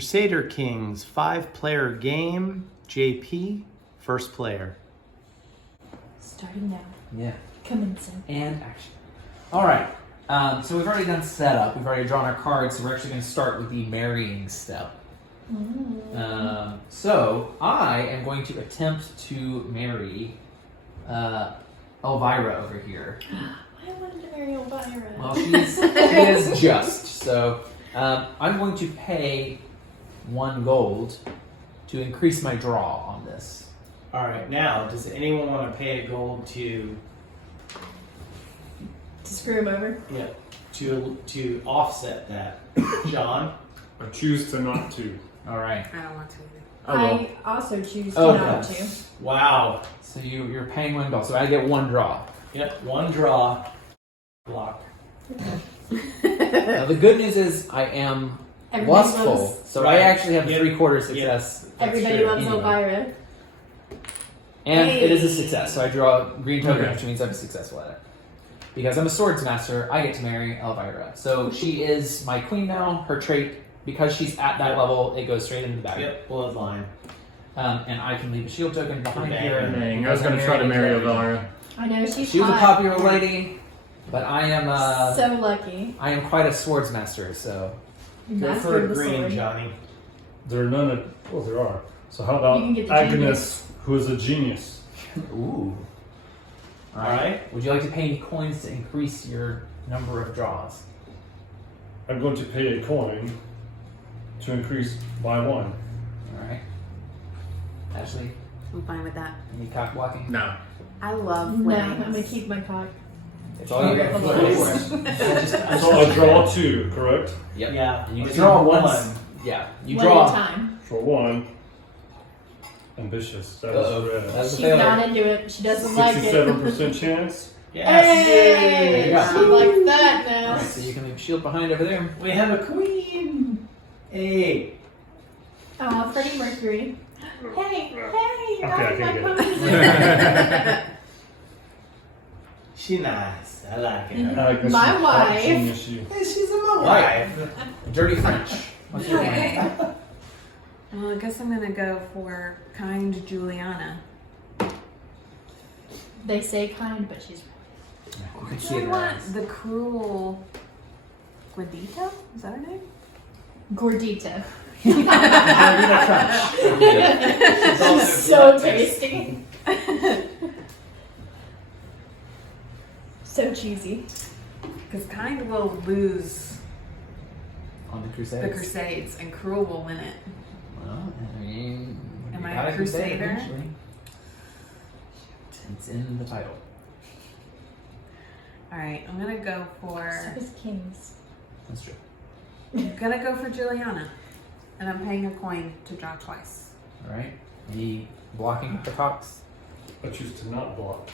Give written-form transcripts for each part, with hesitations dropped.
Crusader Kings 5-player game. JP, first player. Starting now. Yeah. Commencing. And action. All right. So we've already done setup. We've already drawn our cards. So we're actually going to start with the marrying step. So I am going to attempt to marry Elvira over here. I wanted to marry Elvira. Well, she is just. So I'm going to pay 1 gold to increase my draw on this. All right, now, does anyone want to pay a gold to screw him over? Yeah, to offset that? John? I choose to not to. All right. I don't want to. I also choose to Okay. not to. Wow. So you're paying 1 gold. So I get 1 draw. Yep, 1 draw. Block. Now, the good news is I am Everybody lustful, loves, so Right. I actually have Yep. 3/4 success. everybody true. loves Anyway. Elvira. And Hey. it is a success, so I draw a green token, Okay. which means I'm successful at it. Because I'm a swords master, I get to marry Elvira. So she is my queen now. Her trait, because she's at that Yep. level, it goes straight into the bag. Yep, bloodline. And I can leave a shield token behind Bang. here. Dang, I was going to try to marry Elvira. I know, she's She was a hot. popular lady, but I am So lucky. I am quite a swords master. So Go Master for of the green, sword. Johnny. There are none of... Well, there are. So how about You can get the Agnes, who is a genius? ooh. All right. Alright. Would you like to pay any coins to increase your number of draws? I'm going to pay a coin to increase by 1. All right. Ashley, I'm fine with that. any cock blocking? No. I love No, weddings. I'm gonna keep my cock. It's all you got. Of Go course. for it. So I draw 2, correct? Yep. Yeah. And you let's draw do once. one. Yeah. You One draw. at a time. For 1. Ambitious. That was Uh-oh. red. That's a She's failure. not into it. She doesn't like it. 67% chance. Yes. Hey! There you go. She likes that All now. right, so you can leave a shield behind over there. We have a queen. Hey. Oh, Freddie Mercury. Hey, you're Okay, I not can my get pony. She nice. I like it. Agnes, My you hot wife. genius, you. Hey, she's my Right. wife. Dirty French. What's your name? Well, I guess I'm gonna go for kind Juliana. They say kind, but she's You can Do see I it in her want eyes. the cruel Guadito? Is that her name? gordita. She's also So gluttonous. tasty. So cheesy. Because kind will lose On the Crusades. the Crusades, and cruel will win it. Well, I mean, Am you I got a crusade crusader? eventually. It's in the title. All right, I'm gonna go So for is kings. That's true. Juliana, and I'm paying a coin to draw twice. All right. Any blocking the cocks? I choose to not block.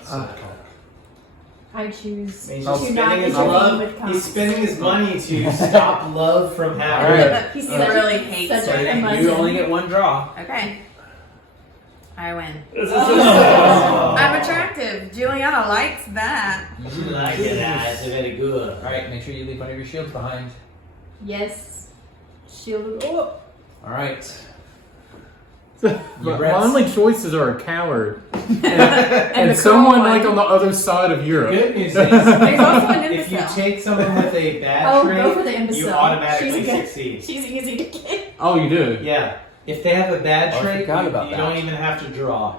I choose He's to just not spending his intervene love. with He's cocks. spending his money to stop love from happening. Alright. He's He such, really hates such So a you curmudgeon. only get 1 draw. Okay, I win. Oh. I'm attractive. Juliana likes that. She like it. It's very good. All right. Make sure you leave one of your shields behind. Yes. Shield. Oh. All right. My only choices are a coward And and the someone cruel like one. on the other side of Europe. Good news is, There's also an if you imbecile. take someone with a bad Oh, go for the trait, imbecile. you automatically She's good. succeed. She's easy to get. Oh, you do? Yeah. If they have a bad Oh, I trait, forgot you about that. don't even have to draw.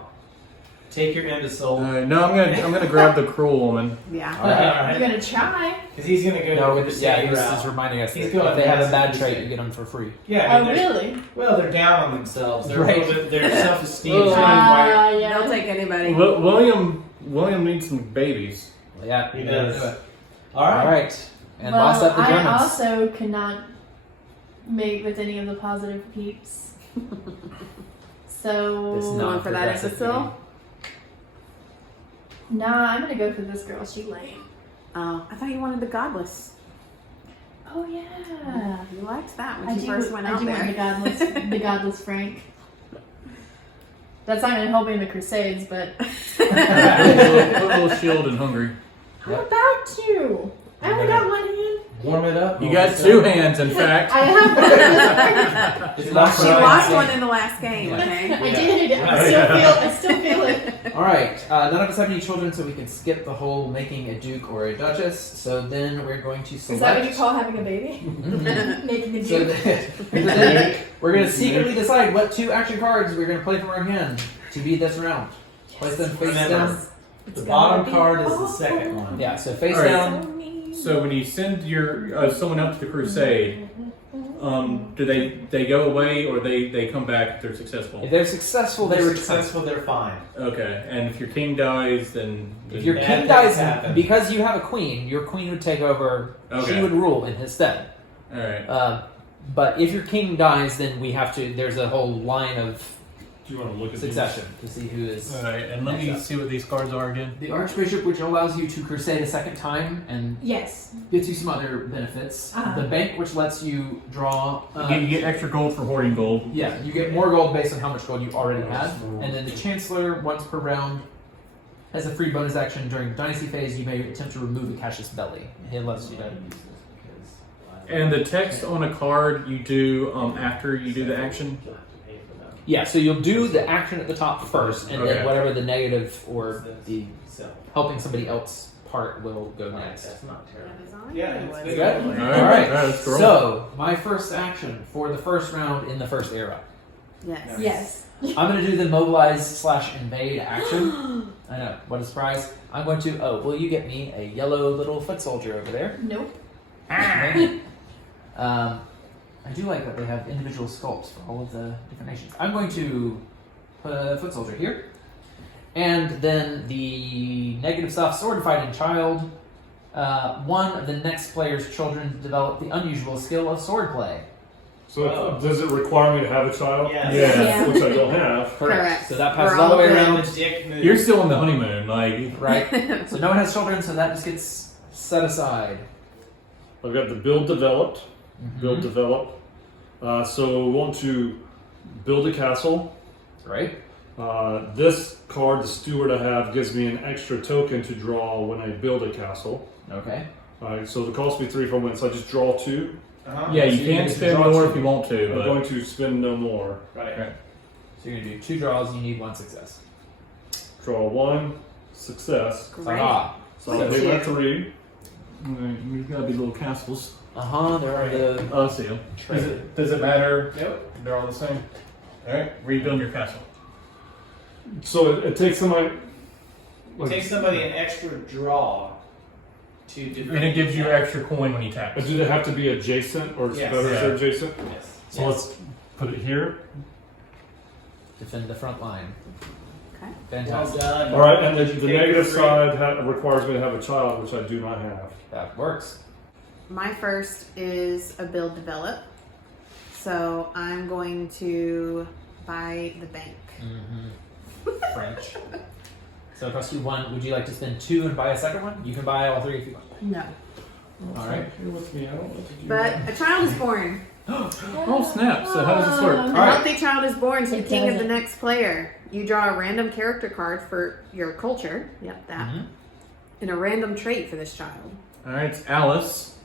Take your imbecile. No, I'm gonna grab the cruel woman. Yeah. All right. You're Alright. gonna try. Because he's going to go No, to with the the, yeah, crusade this is route. reminding us He's that going if they have a past bad the trait, crusade. you get them for free. Yeah. Oh, they're- really? Well, they're down on themselves. They're Right. a little bit, their self-esteem Oh. is really white. Yeah. They'll take anybody. William needs some babies. Yeah, He you gotta does. do it. All All right. right. And well, last up, the I Germans. also cannot mate with any of the positive peeps. So This is Going not for that progressive imbecile? game. nah, I'm gonna go for this girl. She lame. Oh, I thought you wanted the godless. Oh yeah. You liked that when I she do. first went I out do want the there. godless, the godless Frank. That's not gonna help me in the Crusades, but Put a little shield in Hungary. how about you? I only got one hand. Warm it up. You got two hands, in fact. I have It's She not lost so one in the last game, okay? I did. I still feel it. All right. None of us have any children, so we can skip the whole making a duke or a duchess. So then we're going to select. Is that what you call having a baby? Mhm. Making a So duke. then, we're going to secretly decide what 2 action cards we're going to play from our hand to be this round. Place them face Remember, down. the bottom card is the second one. Yeah, so face All right. down. So when you send your someone up to the crusade, do they go away or they come back if they're successful? If they're successful, If they they're return. successful, they're fine. Okay, and if your king dies, then If your Bad king things dies, happen. because you have a queen, your queen would take over. Okay. She would rule in his stead. all right. But if your king dies, then we have to. There's a whole line of Do you want to look at succession to see who is. All right, and let me see what these cards are again. The Archbishop, which allows you to crusade a second time and Yes. gives you some other benefits. Uh-huh. The Bank, which lets you draw. You get extra gold for hoarding gold. Yeah, you get more gold based on how much gold you already had. And then the Chancellor, once per round, has a free bonus action during the Dynasty phase. You may attempt to remove the Cassius Belly. It lets you know. And the text on a card you do after you do the action. Yeah, so you'll do the action at the top first, and Okay. then whatever the negative or the helping somebody else part will go next. That's not terrible. Amazon? Yeah, It it's was- good. Good? All right, Alright. let's roll. So, my first action for the first round in the first era. Yes. Yes. I'm going to do the mobilize/invade action. I know, what a surprise. I'm going to, will you get me a yellow little foot soldier over there? Nope. Maybe. I do like that they have individual sculpts for all of the different nations. I'm going to put a foot soldier here. And then the negative stuff, sword fighting child. One of the next player's children develop the unusual skill of swordplay. So does it require me to have a child? Yes. Yeah. Which I don't have. Correct. So that passes We're all the all way good. around. Dick move. You're still on the honeymoon, like. Right? So no one has children, so that just gets set aside. I've got the build developed. Build Mhm. develop. So we want to build a castle. Right? This card, the steward I have, gives me an extra token to draw when I build a castle. Okay. Alright, so the cost me 3 for win, so I just draw 2. Uh-huh. Yeah, So you you can get to spend draw more two. if you want to, I'm but going to spend no more. Right. Right. So you're going to do 2 draws, you need 1 success. Draw 1, success. Great. Aha. So I'll Thank pay my you. 3. there's gotta be little castles. There are the. Oh, I see them. Does it matter? Nope. They're all the same. All right, rebuild your castle. So it takes somebody. It takes somebody an extra draw to defend. And it gives you extra coin when you tap. Do they have to be adjacent or it's Yes. better if they're adjacent? Yes. So let's put it here. Defend the front line. Okay. Well Fantastic. done. Alright, and the Okay, negative great. side requires me to have a child, which I do not have. That works. My first is a build develop. So I'm going to buy the bank. Mm-hmm. French. So it costs you 1. Would you like to spend 2 and buy a second one? You can buy all 3 if you want. No. Alright. Here with me, I don't want to do But that. a child is born. Oh snap! So how does this work? A Alright. healthy child is born to the It king of the doesn't. next player. You draw a random character card for your culture. Yep, that. Mhm. And a random trait for this child. All right, it's Alice.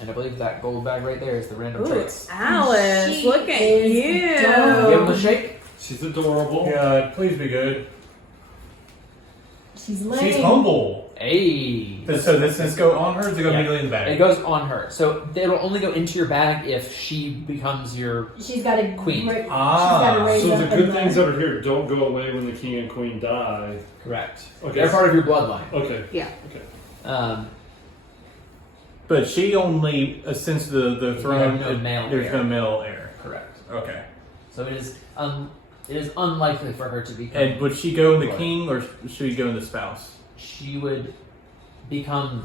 And I believe that gold bag right there is the random Ooh, traits. Alice, She look at is you. dope. Give them a shake. She's adorable. Yeah, please be good. She's lame. She's humble. Hey. So does this go on her? Or does it go Yeah. immediately in the It bag? goes on her. So it'll only go into your bag if she becomes your. She's got a Queen. Great, Ah. she's got a raise So up the in good things that are here don't go away when the king and queen die. Correct. Okay. They're part of your bloodline. Okay. Yeah. Um, But she only ascends to the throne. no male There's heir. no male heir. correct. Okay. So it is unlikely for her to become. And would she go in the Right. king or should she go in the spouse? She would become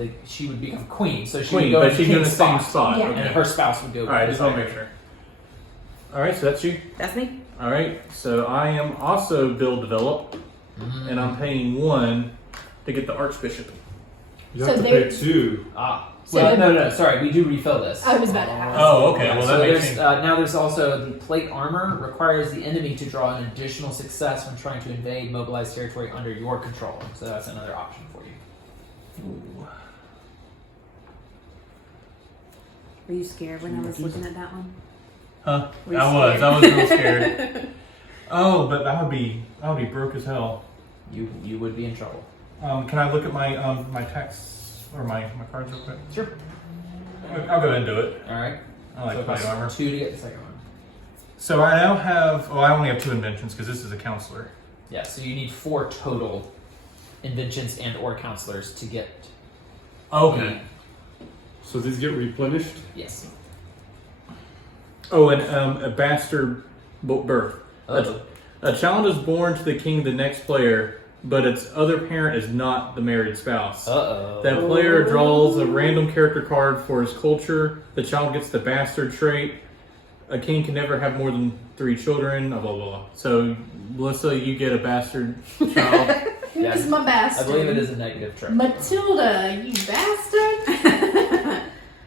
queen. So she Queen, would go but in she'd the go in the king's same spot. spot. Yeah. Okay. And her spouse would go. All right, with just her. want to make sure. All right, so that's you. That's me. All right, so I am also build develop, Mhm. and I'm paying 1 to get the archbishop. You So have to they- pay 2. So Wait, the- no, sorry, we do refill this. I was about to ask. Oh, okay. Yeah, Well, so that makes there's, sense. now there's also the plate armor requires the enemy to draw an additional success when trying to invade mobilized territory under your control. So that's another option for you. Were you scared when I was looking at that one? Huh? Were you I scared? was real scared. Oh, but I would be broke as hell. You would be in trouble. Can I look at my my text or my cards real quick? Sure. I'll go ahead and do it. All right. I like so plate plus armor. 2 to get the second one. So I now have. Oh, I only have 2 inventions because this is a counselor. Yeah. So you need 4 total inventions and or counselors to get. Okay. So these get replenished. Yes. Oh, and a bastard birth. Oh. A child is born to the king, the next player, but its other parent is not the married spouse. Uh-oh. That player draws a random character card for his culture. The child gets the bastard trait. A king can never have more than 3 children. Blah blah blah. So, Melissa, you get a bastard child. Who's my I bastard? believe it is a negative trait. Matilda, you bastard!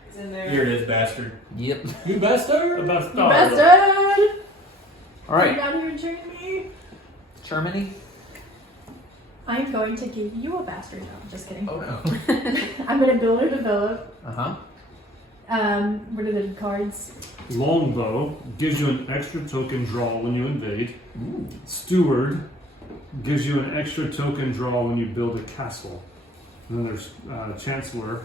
It's in there. Here it is, bastard. Yep. You bastard! You bastard! All right. Come down here and train me. Germany. I'm going to give you a bastard job. Just kidding. Oh no. I'm going to build or develop. Uh-huh. What are the cards? Longbow gives you an extra token draw when you invade. Ooh. Steward gives you an extra token draw when you build a castle. And then there's Chancellor,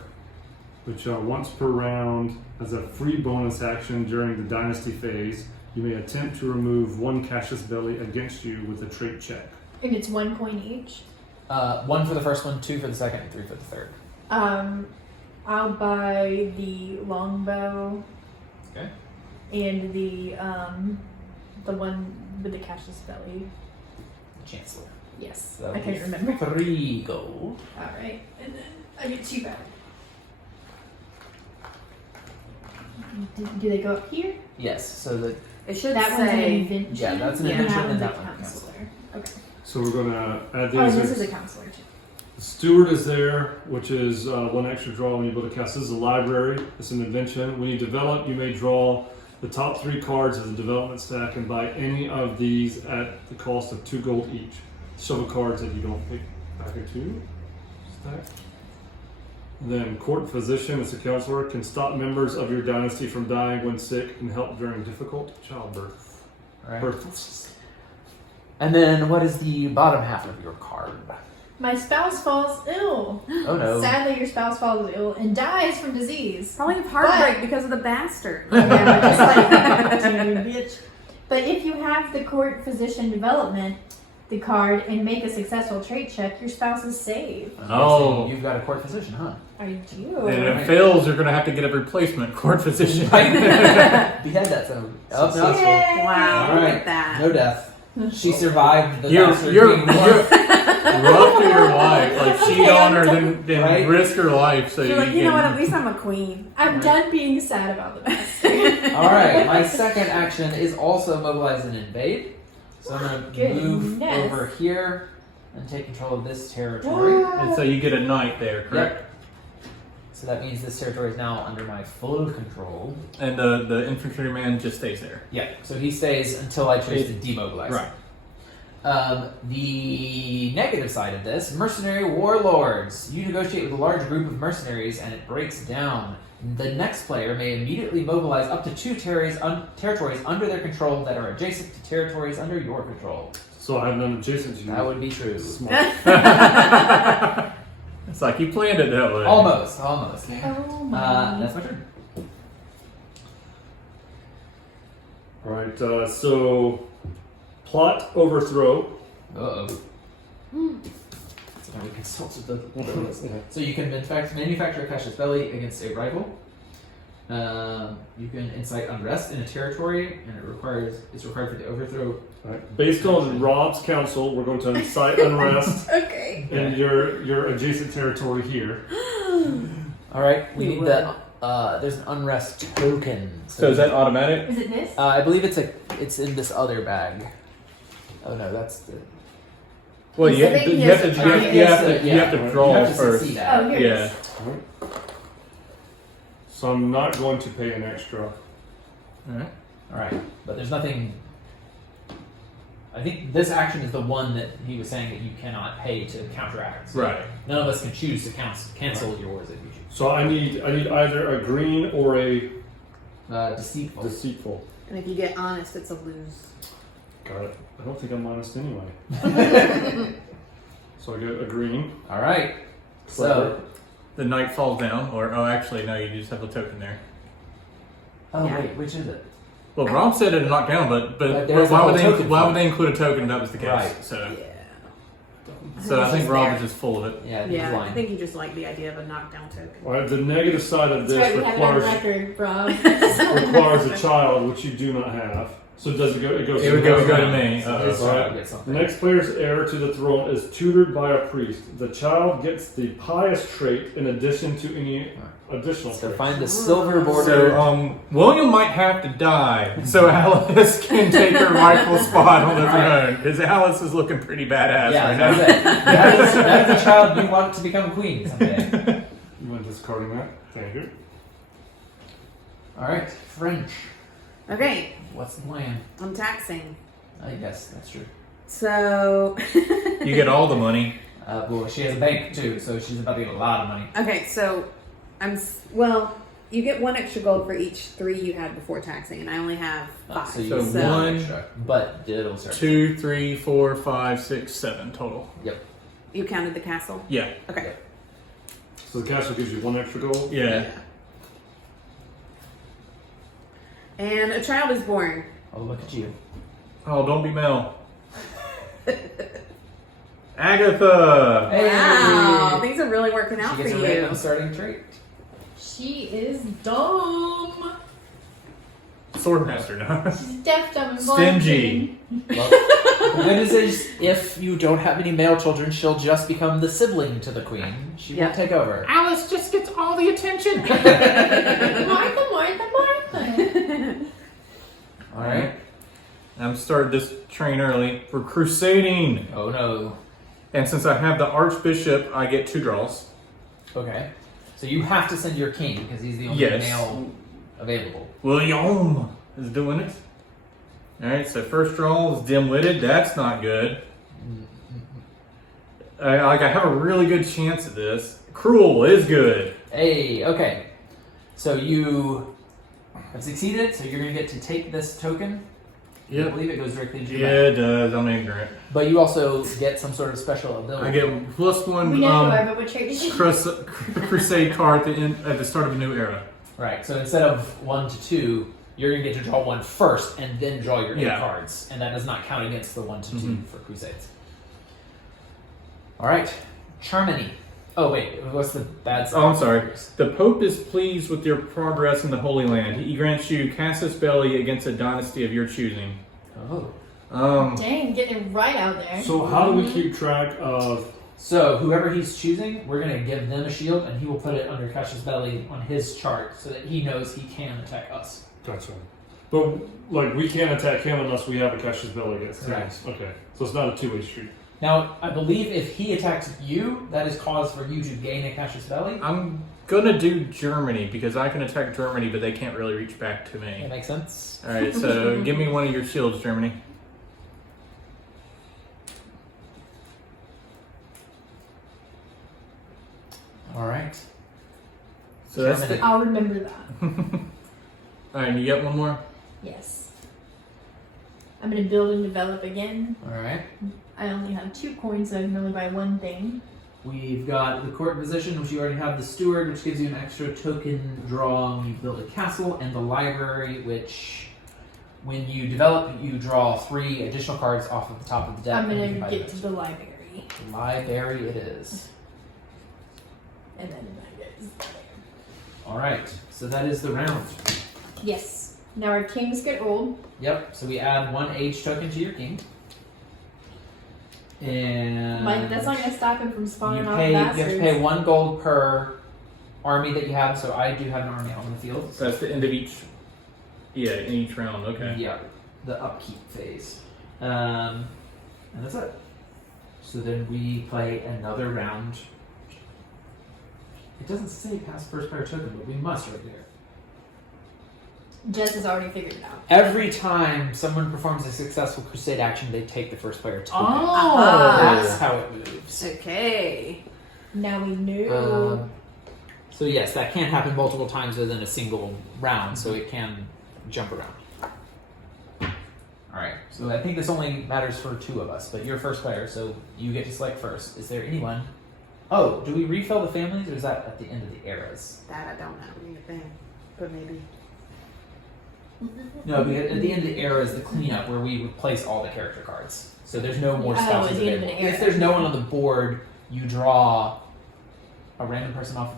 which once per round, as a free bonus action during the dynasty phase, you may attempt to remove 1 Cassius Belli against you with a trait check. And it's 1 coin each. 1 for the first one, 2 for the second, and 3 for the third. I'll buy the longbow. Okay. And the one with the Cassius Belli. Chancellor. Yes. That I would can't be remember. 3 gold. Alright. And then I get 2 back. Do they go up here? Yes. So the It should That one's an say. invention. Yeah, that's an and invention, that and one's a that one's a counselor. Okay. So we're going to add Oh, these. and this is a counselor too. Steward is there, which is 1 extra draw when you build a castle. This is a library. It's an invention. When you develop, you may draw the top 3 cards as a development stack and buy any of these at the cost of 2 gold each. Show the cards that you don't pick back into stack. Then court physician is a counselor, can stop members of your dynasty from dying when sick and help during difficult childbirth. right. Births. And then what is the bottom half of your card? My spouse falls ill. Oh no. Sadly, your spouse falls ill and dies from disease. Probably a heartbreak because of the bastard. Yeah, just like, dude, bitch. But if you have the court physician development, the card, and make a successful trait check, your spouse is saved. Oh. You've got a court physician, huh? I do. And if it fails, you're going to have to get a replacement court physician. Behead that son of a... Oh, no. Yay! Wow, All look right. at that. No death. She survived the You're bastard rough being born. to your wife. Like, cheat on her, then Right? risk her life so You're you like, you know what? can... At least I'm a queen. I'm done being sad about the bastard. All right, my second action is also mobilize and invade. So I'm going to move Goodness. over here and take control of this territory. And so you get a knight there, correct? Yep. So that means this territory is now under my full control. And the infantryman just stays there. Yeah, so he stays until I choose to demobilize. Right. The negative side of this, mercenary warlords. You negotiate with a large group of mercenaries and it breaks down. The next player may immediately mobilize up to 2 territories under their control that are adjacent to territories under your control. So I have none adjacent to you. That would be true. Smart. It's like you planned it that way. Almost. Oh my. That's my turn. Alright, so plot overthrow. Uh-oh. So now we consulted the So you can manufacture a Cassius Belli against a rival. You can incite unrest in a territory, and it's required for the overthrow. Right. Based on Rob's counsel, we're going to incite unrest Okay. in your adjacent territory here. All right, we You need would. there's an unrest token. So is that automatic? Is it this? I believe it's in this other bag. Oh no, that's the. Well, He's you saying he have has to to try. you have to draw You have to first. succeed at Oh, it. here it Yeah. is. So I'm not going to pay an extra. Alright. All right, but there's nothing. I think this action is the one that he was saying that you cannot pay to counteract. So Right. None of us can choose to cancel yours if you choose. So I need either a green or a Deceitful. Deceitful. And if you get honest, it's a lose. Got it. I don't think I'm honest anyway. So I get a green. All right. So. The knight falls down, or actually no, you just have the token there. Oh Yeah. wait, which is it? Well, Rob said it knocked down, but there's why a would whole token why for would it. they include a token if that was the case? Right. So Yeah. I think Rob is just full of it. Yeah, he's Yeah, I lying. think you just like the idea of a knockdown token. All right, the negative side of That's right, this we have it on requires record, Rob. requires a child, which you do not have. So does it go? It goes. It would go to me. His All right. child gets something. The next player's heir to the throne is tutored by a priest. The child gets the pious trait in addition to any additional So traits. find the silver border. So William might have to die so Alice can take her rightful spot on the throne because Alice is looking pretty badass yeah, right that's now. it. That's the child you want to become queen someday. You want discarding that? Thank you. All right, French. Okay, What's the plan? I'm taxing. I guess that's true. So, You get all the money. Well, she has a bank too, so she's about to get a lot of money. okay, so you get 1 extra gold for each 3 you had before taxing, and I only have 5. So you So get one, extra, but it'll start. 2, 3, 4, 5, 6, 7 total. You counted the castle? Yeah. Okay. So the castle gives you 1 extra gold. Yeah. And a child is born. Oh, look at you. Oh, don't be Mel. Agatha. Hey. Wow, things are really working out She for gets a you. random starting trait. She is dumb. Swordmaster, no. She's deaf, dumb, and Stingy. Well, the good news is, if you don't have any male children, she'll just become the sibling to the queen. She Yeah. won't take over. Alice just gets all the attention. Martha, Martha, Martha. All right. I'm started this train early for crusading. Oh no. And since I have the Archbishop, I get 2 draws. Okay. So you have to send your king because he's the only Yes. male available. William is doing it. Alright, so first draw is dimwitted. That's not good. I have a really good chance at this. Cruel is good. Hey, okay. So you have succeeded, so you're going to get to take this token. I Yep. believe it goes directly into your Yeah, mouth. it does. I'm ignorant. But you also get some sort of special ability. I get +1 We know you are, but what trait is she? crusade card at the start of a new era. Right, so instead of 1 to 2, you're going to get to draw 1 first and then draw your 8 Yeah. cards. And that does not count against the 1 to 2 Mhm. for Crusades. Alright, Charmony. Oh, wait, what's the bad side? Oh, I'm sorry. The Pope is pleased with your progress in the Holy Land. He grants you casus belli against a dynasty of your choosing. Oh. Dang, getting it right out there. So how do we keep track of? So whoever he's choosing, we're going to give them a shield, and he will put it under Cassius Belli on his chart so that he knows he can attack us. Gotcha. But like we can't attack him unless we have a Cassius Belli against him. Correct. Okay, so it's not a 2-way street. Now, I believe if he attacks you, that is cause for you to gain a Cassius Belli. I'm gonna do Germany because I can attack Germany, but they can't really reach back to That me. makes sense. Alright, so give me one of your shields, Germany. Alright. So that's the. I'll remember that. Alright, you get one more? Yes. I'm gonna build and develop again. Alright. I only have 2 coins, so I can only buy 1 thing. We've got the court position, which you already have, the steward, which gives you an extra token draw when you build a castle, and the library, which when you develop, you draw 3 additional cards off of the top of the deck. I'm and you can gonna buy get those. to the library. Library it is. And then that goes there. Alright, so that is the round. Yes. Now our kings get old. Yep, so we add 1 age token to your king. And Like, that's not gonna stop him from you spawning off have bastards. to pay 1 gold per army that you have, so I do have an army on the field. So that's the end of each. Yeah, in each round, okay. Yeah, the upkeep phase. And that's it. So then we play another round. It doesn't say pass first player token, but we must right there. Jess has already figured it out. Every time someone performs a successful crusade action, they take the first player token. Ah. That's how it moves. Okay. Now we know. So yes, that can happen multiple times within a single round, so it can jump around. Alright, so I think this only matters for 2 of us, but you're first player, so you get to select first. Is there anyone? Oh, do we refill the families, or is that at the end of the eras? That I don't know. But maybe. No, but at the end of the era is the cleanup where we replace all the character cards. So there's no more spouses at the end of available. an era. If there's no one on the board, you draw a random person off of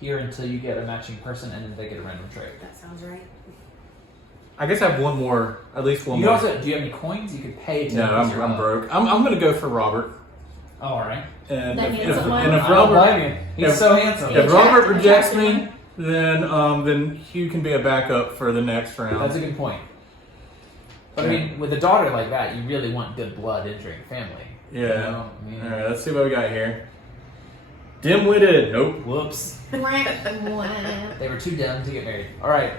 here until you get a matching person, and then they get a random trait. That sounds right. I guess I have one more, at least one You more. also, do you have any coins you could pay to? No, use your I'm own? broke. I'm gonna go for Robert. Oh, all right. And That if, handsome one? and if I don't Robert blame you. He's if- so handsome. Yeah. if Robert Attract- rejects attract me, then Hugh can be a backup for the next round. That's a good point. But I mean, with a daughter like that, you really want good blood entering the family. Yeah. You know? I mean, All right, let's see what we got here. Dimwitted. Nope. whoops. I'm They were too dumb to get married. All right.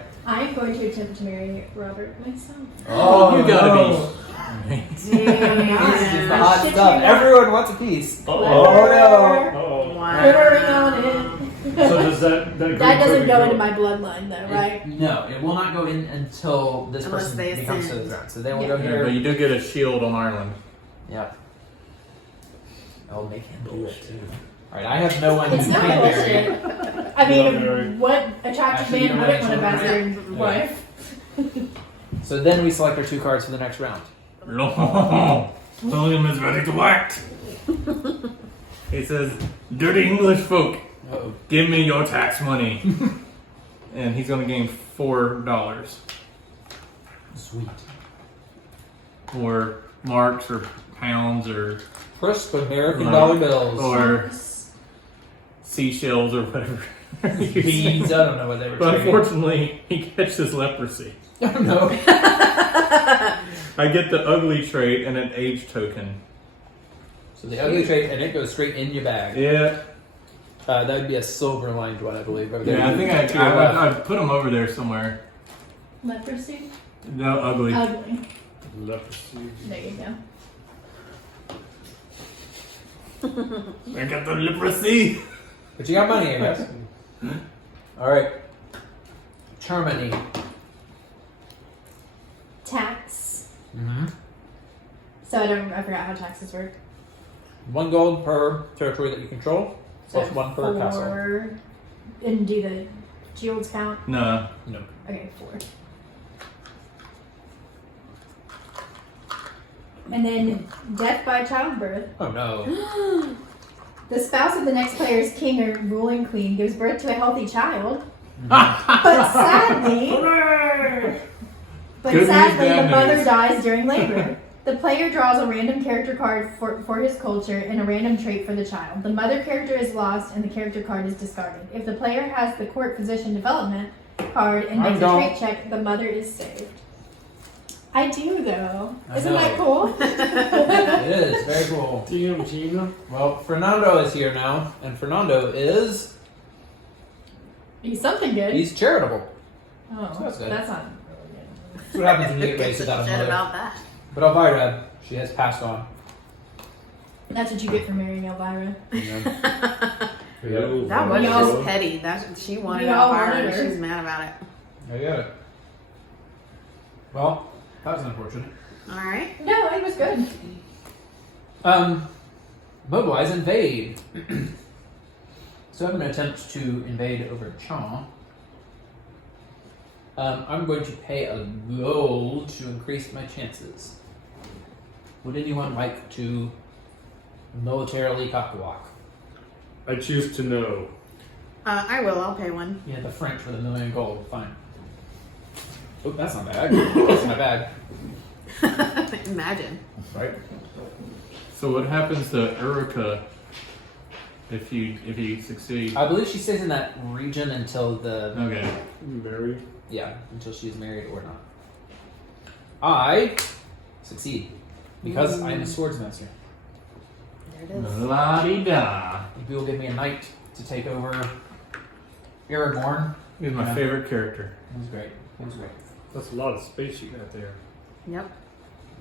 going to attempt to marry Robert myself. Oh, you gotta no. be. This is the hot Shit, stuff. you know. Everyone wants a piece. Oh Letter. no. Wow. Put a ring on it. So does that green That doesn't token go into my bloodline though, right? No, it will not go in until this Unless person they becomes to ascend. the ground. So they will Yeah. go Yeah, here. but you do get a shield on Ireland. Yeah. I'll make him do it too. All right, I have no one It's who not can bullshit. marry. I You don't marry. mean, what attractive Actually, you man don't wouldn't want a marry bastard someone, wife? So then we select our 2 cards for the next round. William is ready to act. He says, "Dirty English folk, Uh-oh. give me your tax money." And he's gonna gain $4 Sweet. or marks or pounds or Crisp American Right. dollar bills. or seashells or whatever. Beads. I don't know what they were But trading. unfortunately, he catches leprosy. I don't know. I get the ugly trait and an age token. So the ugly trait, and it goes straight in your bag. Yeah, That would be a silver lined one, I believe. Over there. yeah. I think I put him over there somewhere. Leprosy? No, ugly. Ugly. Leprosy. There you go. I got the leprosy. But you got money, I guess. All right. Germany. Tax. Mm-hmm. So I forgot how taxes work. 1 gold per territory that you control, So plus 1 per castle. 4. And do the shields count? No. No. Okay, 4. And then death by childbirth. Oh no. The spouse of the next player's king or ruling queen gives birth to a healthy child, Mhm. but sadly, Good news, bad the mother news. dies during labor. The player draws a random character card for his culture and a random trait for the child. The mother character is lost and the character card is discarded. If the player has the court physician development card and I makes a don't. trait check, the mother is saved. I do though. I Isn't know. that cool? It is very cool. Gina. Well, Fernando is here now, and Fernando is He's something good. he's charitable. Oh, that's good. That's not really good. That's what happens when you get raised without a Shit mother. about that. But Elvira, she has passed on. That's what you get for marrying Elvira. That was We all- just petty. She wanted we all Elvira wanted and her. she's mad about it. I get it. Well, that was unfortunate. All right. No, it was good. Mobilize invade. So I'm going to attempt to invade over Cha. I'm going to pay a gold to increase my chances. Would anyone like to militarily cockawalk? I choose to know. I will. I'll pay one. Yeah, the French with $1,000,000 gold. Fine. Oh, that's not bad. That's not bad. Imagine. Right? So what happens to Urika if you succeed? I believe she stays in that region until the Okay. Married. until she's married or not. I succeed because I am a swordsmaster. There it is. La-di-da. If you will give me a knight to take over Aragorn. He's my Yeah. favorite character. It was great. It was great. That's a lot of space you got there. Yep.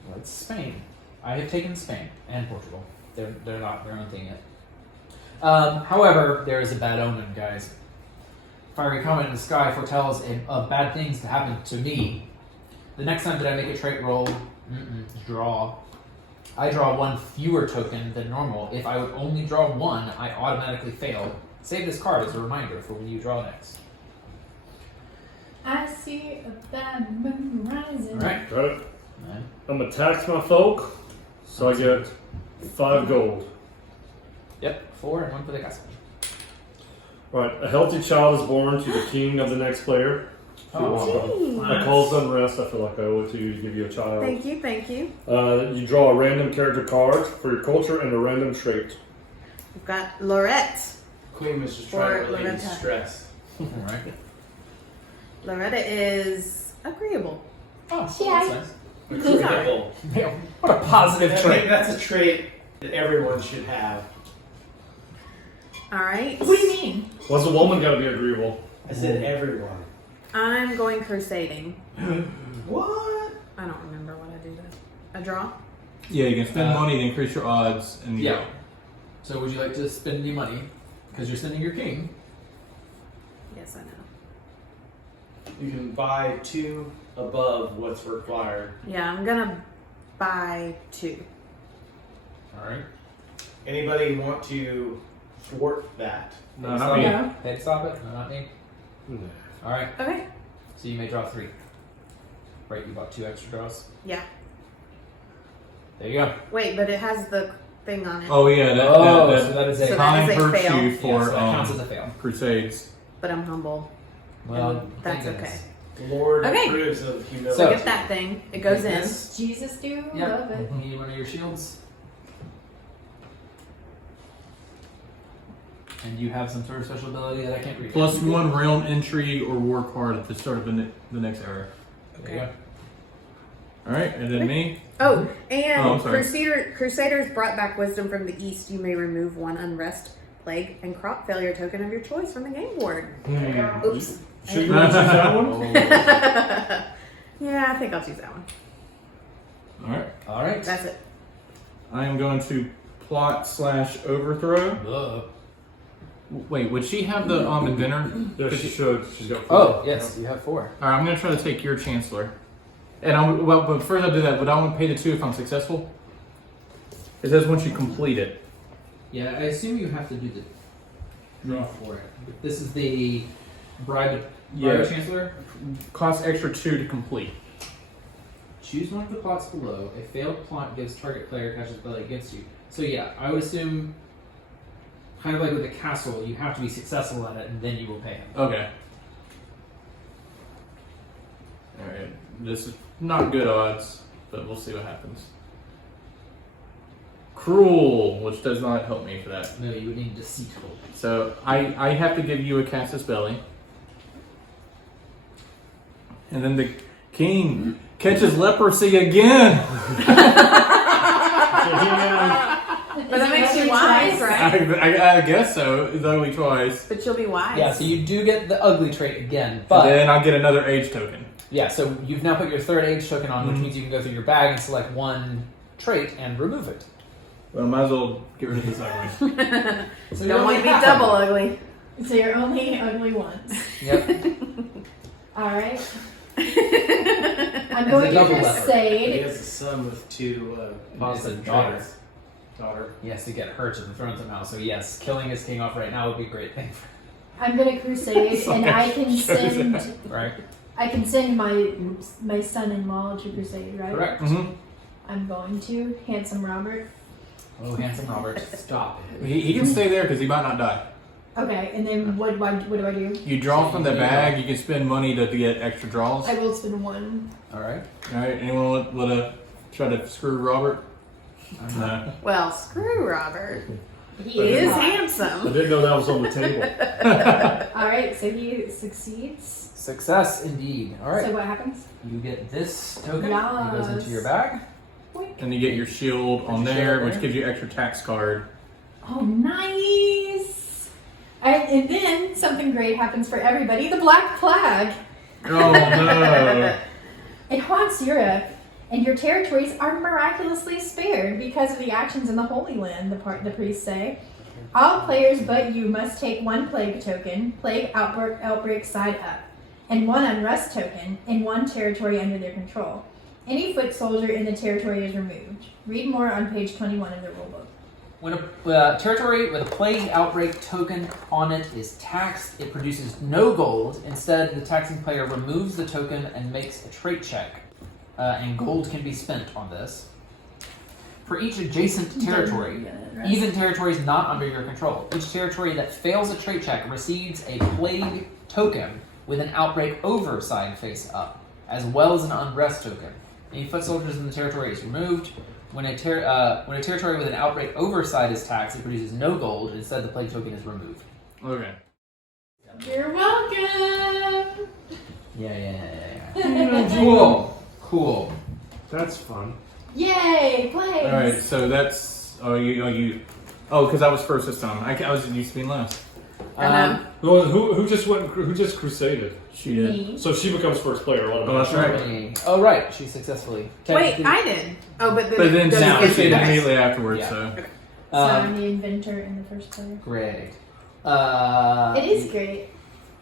Well, it's Spain. I have taken Spain and Portugal. They're not their own thing yet. However, there is a bad omen, guys. fiery comet in the sky foretells of bad things to happen to me. The next time that I make a trait roll, draw, I draw one fewer token than normal. If I would only draw one, I automatically fail. Save this card as a reminder for when you draw next. I see a bad moon rising. Alright. Got it. I'm gonna tax my folk, so I get 5 gold. Yep, 4 and 1 for the castle. Alright, a healthy child is born to the king of the next player. Gee. I cause unrest. I feel like I owe it to you to give you a child. Thank you, thank you. You draw a random character card for your culture and a random trait. We've got Lorette. Queen was just trying to Or relieve Loretta. stress. Alright. Loretta is agreeable. Oh, Yeah. that's nice. Agreeable. Yeah, what a positive I think trait. that's a trait that everyone should have. All right. What do you mean? Why's a woman gotta be agreeable? I said everyone. I'm going crusading. What? I don't remember what I do. A draw? Yeah, you can spend money to increase your odds, and Yeah. So would you like to spend any money? Because you're sending your king. Yes, I know. You can buy 2 above what's required. Yeah, I'm gonna buy 2. Alright. Anybody want to thwart that? No, not me. No. Hey, stop it. No, not me. Alright. Okay. So you may draw 3. Right, you bought 2 extra draws. Yeah. There you go. Wait, but it has the thing on it. Oh yeah, so that is a So time that is a hurts fail. you yeah, for so that counts as a fail. crusades. But I'm humble. Well, And that's thank goodness. okay. The Lord Okay. approves of humility. So- Get that thing. It goes in. This- Jesus do Yep. love it. You need one of your shields. And you have some sort of special ability that I can't read. Plus 1 realm intrigue or war card at the start of the next era. There you go. All right, and then me. Oh, and Oh, I'm sorry. Crusaders brought back wisdom from the east. You may remove 1 unrest, plague, and crop failure token of your choice from the game board. Oops. Should you want to choose that one? Oh. Yeah, I think I'll choose that one. All right, Alright. That's it. I am going to plot/overthrow. Wait, would she have the inventor? Yeah, she should. She's got 4. Oh, yes, you have 4. All right, I'm gonna try to take your chancellor. And but first I do that, would I want to pay the 2 if I'm successful? It says once you complete it. Yeah, I assume you have to do the draw for it. This is the bribe Yeah. chancellor. Costs extra 2 to complete. Choose one of the plots below. A failed plot gives target player catches ability against you. So yeah, I would assume, kind of like with the castle, you have to be successful at it, and then you will pay him. Okay. All right, this is not good odds, but we'll see what happens. Cruel, which does not help me for that. No, you would need deceitful. So I have to give you a Casus Belli. And then the king catches leprosy again. But that makes you wise, right? I guess so. It's only twice. But you'll be wise. Yeah, so you do get the ugly trait again, but And then I get another age token. yeah, so you've now put your 3rd age token on, which Mhm. means you can go through your bag and select 1 trait and remove it. Well, I might as well get rid of this ugly. So you're Don't want only to be half double ugly. ugly. So you're only ugly once. Yep. All right. I'm It's going a to double lever. He crusade. has a son with 2 It's a positive daughter. traits. Daughter. He has to get her to the throne somehow. So yes, killing his king off right now would be a great thing. I'm going to crusade, and I can send. Right? I can send my son-in-law to crusade, right? Correct. Mm-hmm. I'm going to handsome Robert. Oh, handsome Robert. Stop it. He can stay there because he might not die. Okay, and then what do I do? You draw from the bag. You can spend money to get extra draws. I will spend 1. All right. All right. Anyone want to try to screw Robert? No. Well, screw Robert. He But is I I handsome. didn't know that was on the table. All right, so he succeeds. Success indeed. All right. So what happens? You get this token. It goes into Yes. your bag. Boink. And you get your shield on Your there, shield which there. gives you extra tax card. Oh, nice! And then something great happens for everybody. The Black Plague. Oh no! It haunts Europe, and your territories are miraculously spared because of the actions in the Holy Land, the priests say. All players but you must take 1 plague token, plague outbreak side up, and 1 unrest token in 1 territory under their control. Any foot soldier in the territory is removed. Read more on page 21 of the rulebook. When a territory with a plague outbreak token on it is taxed, it produces no gold. Instead, the taxing player removes the token and makes a trait check, and gold can be spent on this. For each adjacent territory, even territories not under your control, each territory that fails a trait check receives a plague token with an outbreak over side face up, as well as an unrest token. Any foot soldiers in the territory is removed. When a territory with an outbreak over side is taxed, it produces no gold. Instead, the plague token is removed. Okay. You're welcome. Yeah. Cool. That's fun. Yay, plagues. All right. So that's because I was first this time. I was used to being last. Well, who just crusaded? She did. Me. So she becomes first player. Oh, that's right. Oh, right. She successfully. Wait, I did. Oh, but But then does she it crusaded get- immediately afterwards. Yeah. So So I'm the inventor in the first player. Great. It is great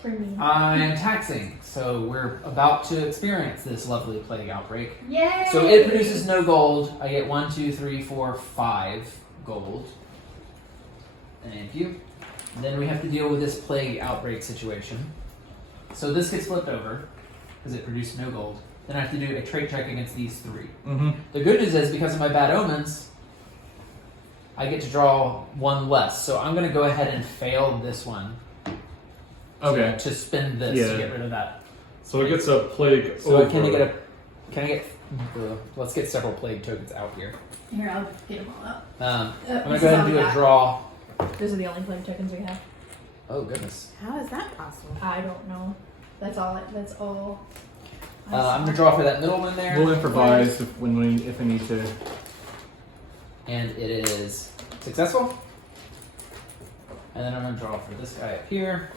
for me. I am taxing, so we're about to experience this lovely plague outbreak. Yay! So it produces no gold. I get 1, 2, 3, 4, 5 gold. Thank you. Then we have to deal with this plague outbreak situation. So this gets flipped over because it produced no gold. Then I have to do a trait check against these 3. Mm-hmm. The good news is because of my bad omens, I get to draw 1 less. So I'm going to go ahead and fail this one. Okay. To spend this Yeah. to get rid of that. So it gets a plague So over. can I get let's get several plague tokens out here. Here, I'll get them all out. I'm going this to go is ahead all and we do a got. draw. Those are the only plague tokens we have. Oh, goodness. How is that possible? I don't know. That's all. I I'm going saw. to draw for that middle one there. We'll improvise if we need to. And it is successful. And then I'm going to draw for this guy up here.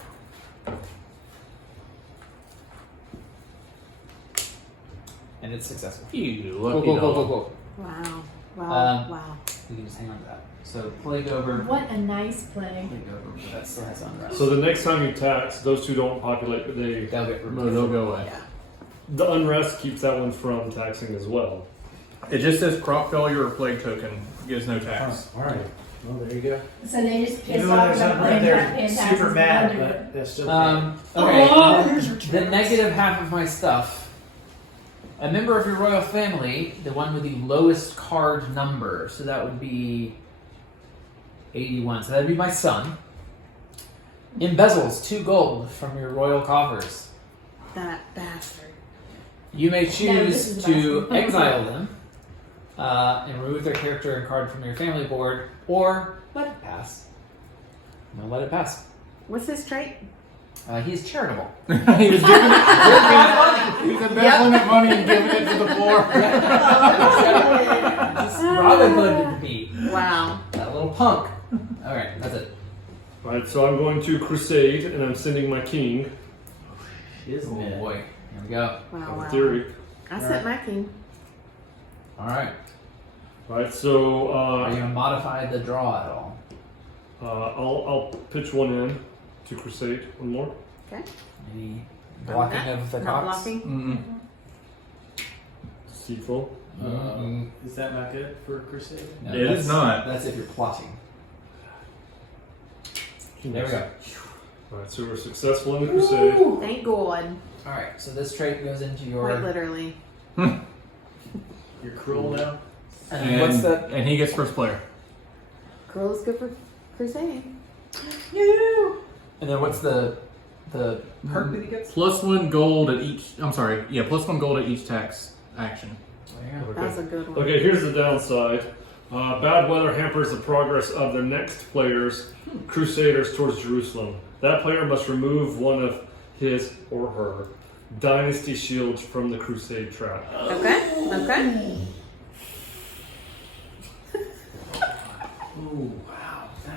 And it's successful. You Cool, lucky cool, cool, dog. cool, cool. Wow. Wow. We can just hang on to that. So plague over. What a nice plague. Plague over, but that still has unrest. So the next time you tax, those 2 don't populate, but They'll get No, removed. they'll go away. Yeah. the unrest keeps that one from taxing as well. It just says crop failure or plague token gives no tax. All right. Well, there you go. So they just pissed Even off though there's about something right playing there, paying super taxes mad, under it. but that's still Okay. The negative half of my stuff. A member of your royal family, the one with the lowest card number, so that would be 81. So that would be my son. Embezzles 2 gold from your royal coffers. That bastard. You may this choose is the to best. exile them and remove their character and card from your family board, or let it pass. I'm gonna let it pass. What's his trait? He's charitable. He was giving it. He was embezzling that money and giving it to the poor. Just Robin Hood me. Wow. That little punk. Alright, that's it. Alright, so I'm going to crusade and I'm sending my king. Isn't Oh it? boy. Here we go. Wow. In Wow. theory. I sent my king. Alright. Alright, so Are you gonna modify the draw at all? I'll pitch one in to crusade. One more. Okay. Any blocking Not of the Not cocks? blocking. Mm-mm. Deceitful. Is that not good for a crusade? No, It that's- is not. That's if you're plotting. There we go. Alright, so we're successful in the crusade. Thank God. Alright, so this trait goes into Quite your. literally. You're cruel now? And And, what's the. and he gets first player. Cruel is good for crusade. And then what's the perk that he gets? +1 gold at each. I'm sorry. Yeah, +1 gold at each tax action. There you go. That's a good one. Okay, here's the downside. Bad weather hampers the progress of the next player's crusaders towards Jerusalem. That player must remove one of his or her dynasty shields from the crusade track. Okay. Okay. Ooh,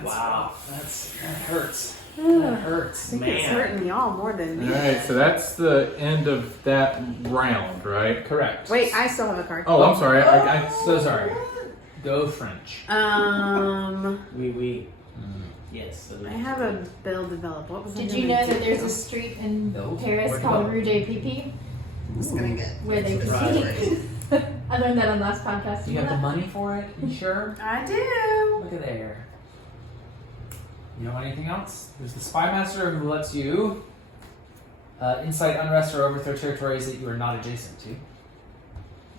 wow. That hurts. That I hurts, think it's man. hurting y'all more than me. Alright, so that's the end of that round, right? Correct. Wait, I still have a card. Oh, I'm sorry. I So sorry. Go French. We. Yes. I have a bill developed. What was I Did gonna you know that do? there's a street in No. Paris Where'd called you Rue Pp Just gonna get. where they Right. compete? I learned that on last podcast. Do you have the money for it? You sure? I do. Look at there. You don't want anything else? There's the Spy Master who lets you incite unrest or overthrow territories that you are not adjacent to.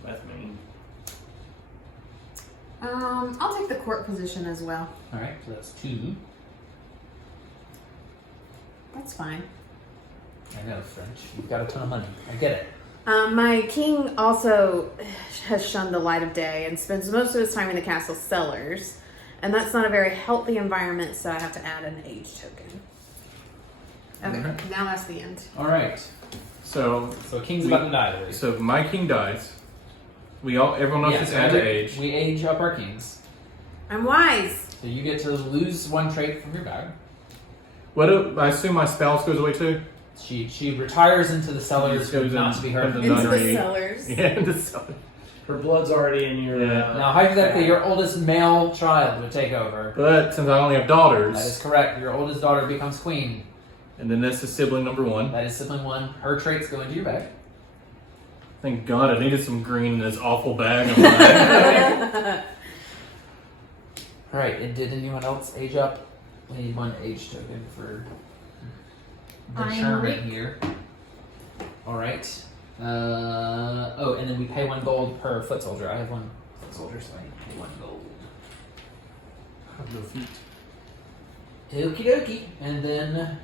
That's mean. I'll take the court position as well. Alright, so that's 2. That's fine. I know, French. You've got a ton of money. I get it. My king also has shunned the light of day and spends most of his time in the castle cellars, and that's not a very healthy environment. So I have to add an age token. Okay, Alright. now that's the end. Alright. So So King's about to die, Louis. so my king dies. Everyone else Yeah, just so add to age. we age up our kings. I'm wise. So you get to lose 1 trait from your bag. I assume my spouse goes away too. She retires into the cellars, She goes not in- to be heard. the Into the nunnery. cellars. Yeah, the cellar. Her blood's already in your. Yeah. Now, hypothetically, your oldest male child would take over. But since I only have daughters, That is correct. Your oldest daughter becomes queen. and then this is sibling number 1. That is sibling 1. Her traits go into your bag. Thank God I needed some green in this awful bag of mine. All right. And did anyone else age up? We need 1 age token for the I am Sherman Rick. here. All right. Oh, and then we pay 1 gold per foot soldier. I have 1 foot soldier, so I need to pay 1 gold. I have no feet. Okie dokie. And then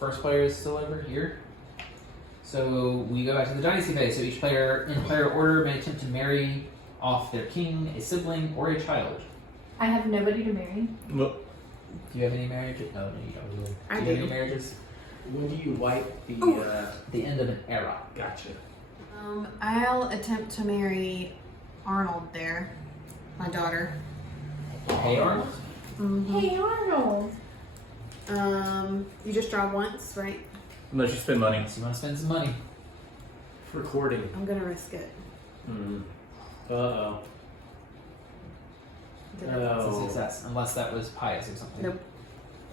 first player is still over here. So we go back to the dynasty phase. So each player in player order may attempt to marry off their king, a sibling, or a child. I have nobody to marry. Well, Do you have any marriages? No, you don't really. I do you have do. any marriages? When do you wipe the? The end of an era. Gotcha. I'll attempt to marry Arnold there, my daughter. Hey, Arnold. Mm-hmm. Hey Arnold. You just draw once, right? unless you spend money. So you want to spend some money? Recording. I'm gonna risk it. Uh oh. Did I- It's a Oh. success, unless that was pious or something. Nope.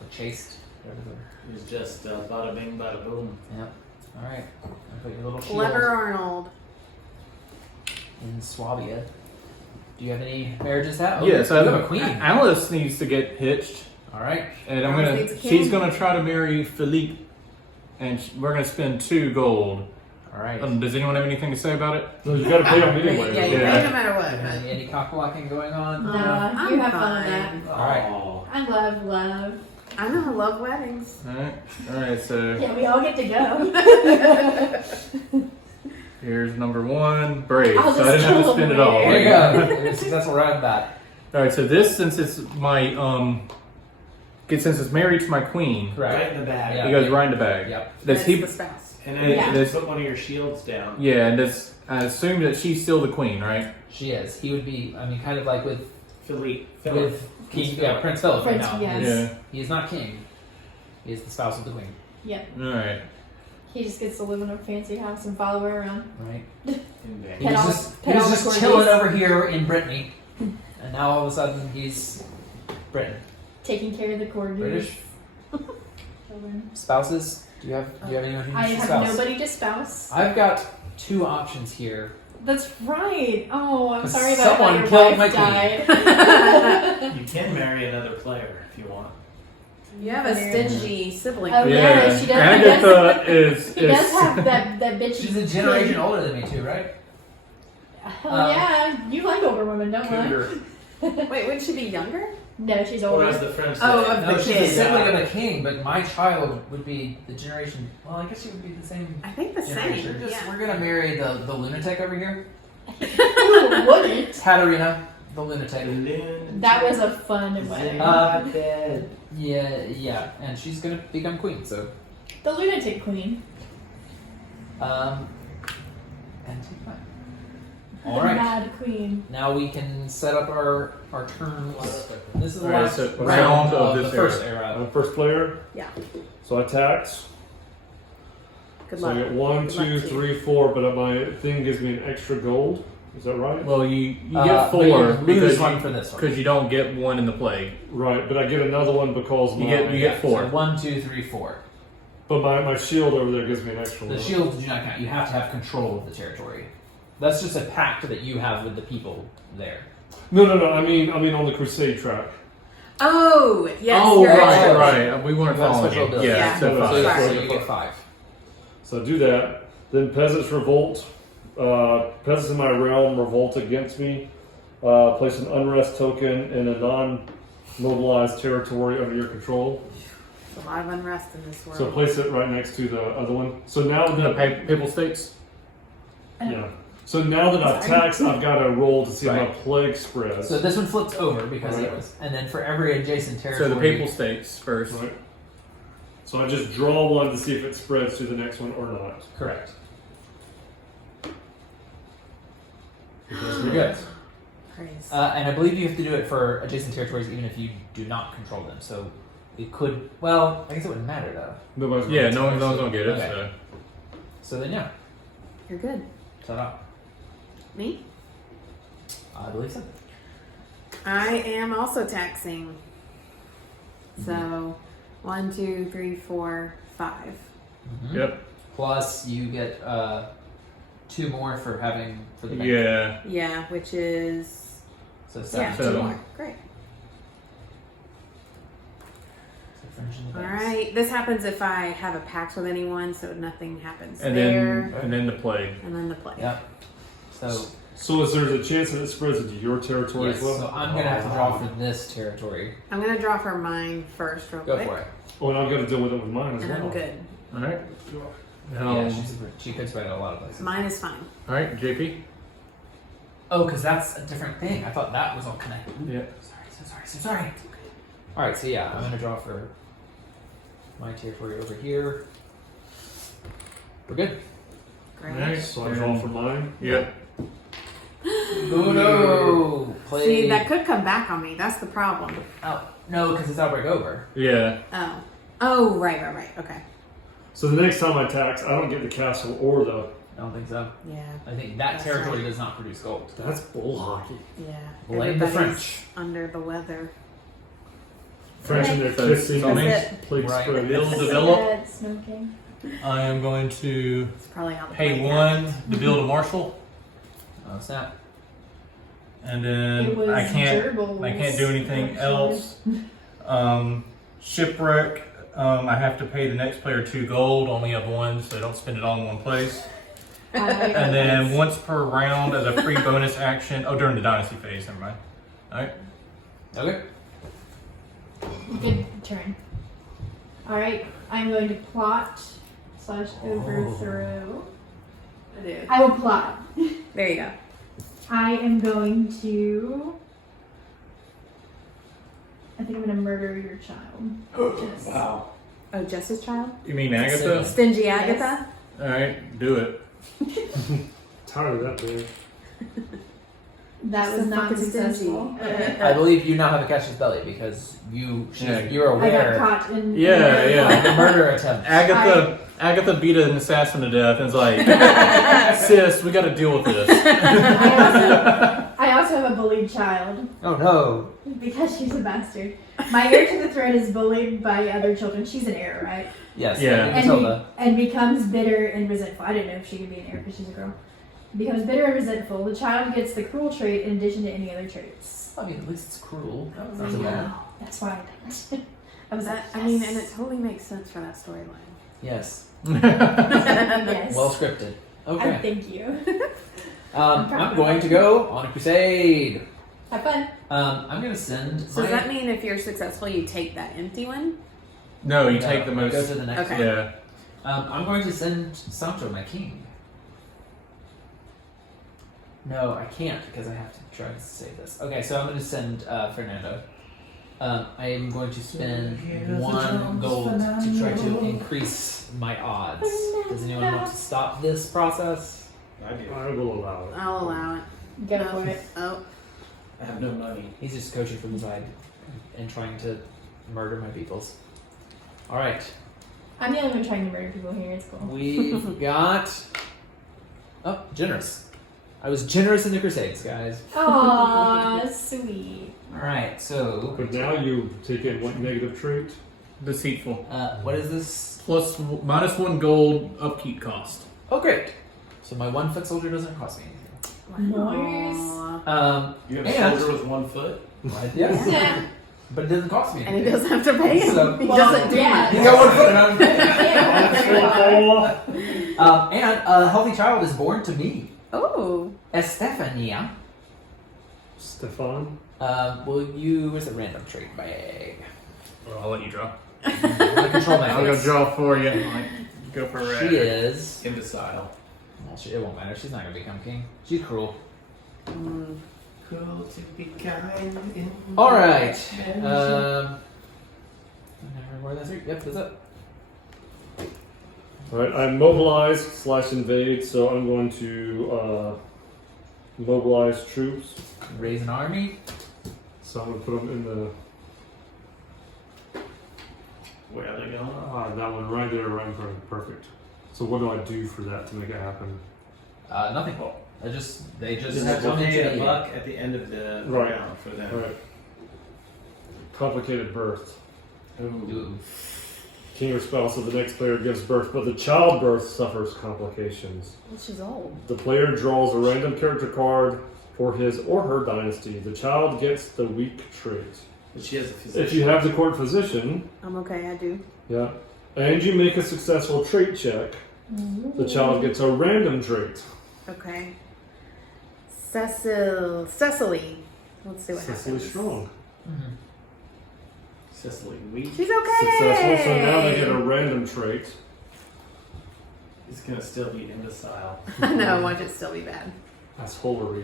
Or chaste. Whatever. It was just bada bing, bada boom. Yep. All right. I'll put your little shield Clever Arnold. in Swabia. Do you have any marriages that? Yes, you have a queen. Alice needs to get hitched, All right. and Alice needs a king. she's gonna try to marry Philippe, and we're gonna spend 2 gold. All right. Does anyone have anything to say about it? No, you gotta pay them anyway. Yeah, you Yeah. pay no matter what. but- Any cock-blocking going on? No, I'm you have fun with fine. that. All right. Oh. I love love. I know I love weddings. All right. So Yeah, we all get to go. here's number 1, brave. I'll So I just didn't have to kill spend it them all. There you go. You're successful right off the bat. All right. So this, since it's my since it's married to my queen, Correct. Right in the bag. Yeah. it goes right in the bag. Yep. Does That's he? the spouse. And then Yeah. you put one of your shields down. Yeah, and I assume that she's still the queen, right? She is. He would be. I mean, kind of like with Philippe. King. Yeah, Prince Philip right Prince, now. yes. Yeah. He is not king. He is the spouse of the queen. Yep. All right. He just gets to live in a fancy house and follow her around. Right. In bag. He Pet was all- just, pet he was all the just corgis. chilling over here in Brittany, and now all of a sudden he's Britain. Taking care of the corgis. British Children. spouses. Do you have anyone who I needs a have spouse? nobody to spouse. I've got 2 options here. That's right. Oh, I'm sorry about Someone how your killed wife my died. You can marry another player if you want. You have a stingy sibling. Oh, yeah, she does- Agatha is. He does have that bitch. She's a generation older than me too, right? Hell yeah. You like older women, don't you? Cougar. Wait, wouldn't she be younger? No, she's Or older. as the French say. Oh, of No, the she's kid. a sibling of a king, but my child would be the generation. Well, I guess she would be the same I think the generation. same. Yeah. We're gonna marry the lunatic over here, Who wouldn't? Katarina, the lunatic. That was a fun wedding. Dead. Yeah, and she's gonna become queen. So, The lunatic queen. and take mine. The All right. mad queen. Now we can set up our terms. This is the All right, last so round round of of this the first I'm era. the first player. Yeah. So I tax. Good So I luck. get 1, Good luck 2, to you. 3, 4, but my thing gives me an extra gold. Is that right? Well, you get but 4 you lose because one for this one. because you don't get 1 in the plague. Right, but I get another one because You my get 4. So 1, 2, 3, 4. but my shield over there gives me an extra The one. shields do not count. You have to have control of the territory. That's just a pact that you have with the people there. No. I mean on the Crusade track. Oh, yes. Oh, you're right, right. right. We weren't You have following special you. abilities. Yeah, so Yeah. five. Sorry. So you get 5. So I do that. Then peasants revolt. Peasants in my realm revolt against me. Place an unrest token in a non-mobilized territory under your control. There's a lot of unrest in this world. So place it right next to the other one. So now The that Papal States? yeah. So now that I've taxed, I've got to roll to see how my Right. plague spreads. So this one flips over because it was, and then for every adjacent So territory. the Papal States first. Right. So I just draw one to see if it spreads to the next one or not. Correct. You're good. Praise. And I believe you have to do it for adjacent territories even if you do not control them. So it could. Well, I guess it wouldn't matter though. Nobody's gonna Yeah, tax no one's it. gonna get it. Okay. So. So then, yeah. You're good. Ta-da. Me? I believe so. I am also taxing. So 1, 2, 3, 4, 5. Mhm. Yep. Plus, you get 2 more for having for the bank. Yeah. Yeah, which is So yeah, 7. 2 So- more. Great. So finishing the All dice. right. This happens if I have a pact with anyone, so nothing happens And there. then the plague. And then the plague. Yep. So So is there a chance that it spreads into your territory yes. as well? So I'm gonna have to draw for this territory. I'm gonna draw for mine first, real Go quick. for it. Oh, and I've got to deal with it with mine as And well. I'm good. All right. Yeah, she could spread it a lot of places. Mine is fine. All right, JP. Oh, because that's a different thing. I thought that was all connected. Yeah. So sorry. All right, so yeah, I'm gonna draw for my territory over here. We're good. Great. All right. So I draw for mine. Yep. Oh no! Play. See, that could come back on me. That's the problem. Oh no, because it's outbreak over. Yeah. Oh. Oh, right. Okay. So the next time I tax, I don't get the castle or the. I don't think so. Yeah. I think that That's territory right. does not produce gold. That's bull hockey. Yeah. Blame the Everybody's French. under the weather. French and their So kissing. tell me. That's Plague Right. spread. Build, That's develop. sad, Snow King. I am going to It's probably how the pay plague 1 happened. to build a marshal, Oh snap! and It then was I can't gerbils, do anything actually. else. Shipwreck. I have to pay the next player 2 gold. Only have 1, so don't spend it all in one place. And then once per round as a free bonus action. Oh, during the dynasty phase. Never mind. All right. Okay. Good turn. Alright, I'm going to plot / overthrow. I will plot. There you go. I am going to. I think I'm going to murder your child. Just- Wow. Oh, Justice Child? You mean Agatha? Stingy Yes. Agatha? All right. Do it. Tired of that, man. That So was not fucking successful. stingy. I believe you now have a catcher's belly because Yeah. you're I got aware caught in. Yeah, of yeah. the murder attempt. Agatha beat an assassin to death and is like, sis, we got to deal with this. I also have a bullied child Oh no! because she's a bastard. My heir to the throne is bullied by other children. She's an heir, right? Yes. Yeah. like Matilda. And becomes bitter and resentful. I didn't know if she could be an heir because she's a girl. Becomes bitter and resentful. The child gets the cruel trait in addition to any other traits. I mean, at least it's cruel. I That's not so bad. know. That's why I did it. I was like, I mean, and it totally makes sense for that storyline. Yes. yes. Well scripted. I Okay. thank you. I'm going to go on a crusade. Have fun. I'm going to send. So does that mean if you're successful, you take that empty one? No, you take the Go most. to the next Okay. one. Yeah. I'm going to send Sancho, my king. No, I can't because I have to try to save this. Okay, so I'm going to send Fernando. I am going to spend 1 gold to try to increase my odds. Does anyone want to stop this process? I do. I will allow it. I'll allow it. Go No. for it. Oh, I have no money. He's just coaching from the side and trying to murder my peoples. All right, I'm the only one trying to murder people here. It's cool. we've got generous. I was generous in the Crusades, guys. Aw, sweet. Alright, so. But now you take in what negative trait? Deceitful. What is this? Plus -1 gold upkeep cost. Oh, great. So my 1 foot soldier doesn't cost me anything. Aw. You have And- a soldier with 1 foot? Yes. Yeah. But it doesn't cost me And he anything. doesn't have to pay him. So- he Well, doesn't do yeah. much. You got 1 foot and I'm Oh, And a healthy child is born to me. Oh. Estefania. Stefan. Will you? Where's the random trait bag? Well, I'll let you draw. I'm gonna control my I'll go face. draw for you. Go for red. She is. Imbecile. Well, it won't matter. She's not gonna become king. She's cruel. Cruel to be kind. All right. Where that's it. Yep, that's it. Alright, I'm mobilized/invade, so I'm going to mobilize troops. Raise an army. So I'm going to put them in the. Where are they going? That one right there, right in front of me. Perfect. So what do I do for that to make it happen? Nothing. They just Just have to come pay into a the- buck at the end of the Right. round for them. Alright. Complicated birth. Ooh. King or spouse of the next player gives birth, but the childbirth suffers complications. Well, she's old. The player draws a random character card for his or her dynasty. The child gets the weak trait. But she has a physician. If you have the court physician, I'm okay, I do. yeah, and you make a successful trait check, the child gets a random trait. Okay. Cecily. Let's see what Cecily happens. Strong. Mhm. Cecily Weak She's okay. Successful, so now they get a random trait. is going to still be imbecile. No, watch it still be bad. That's holery.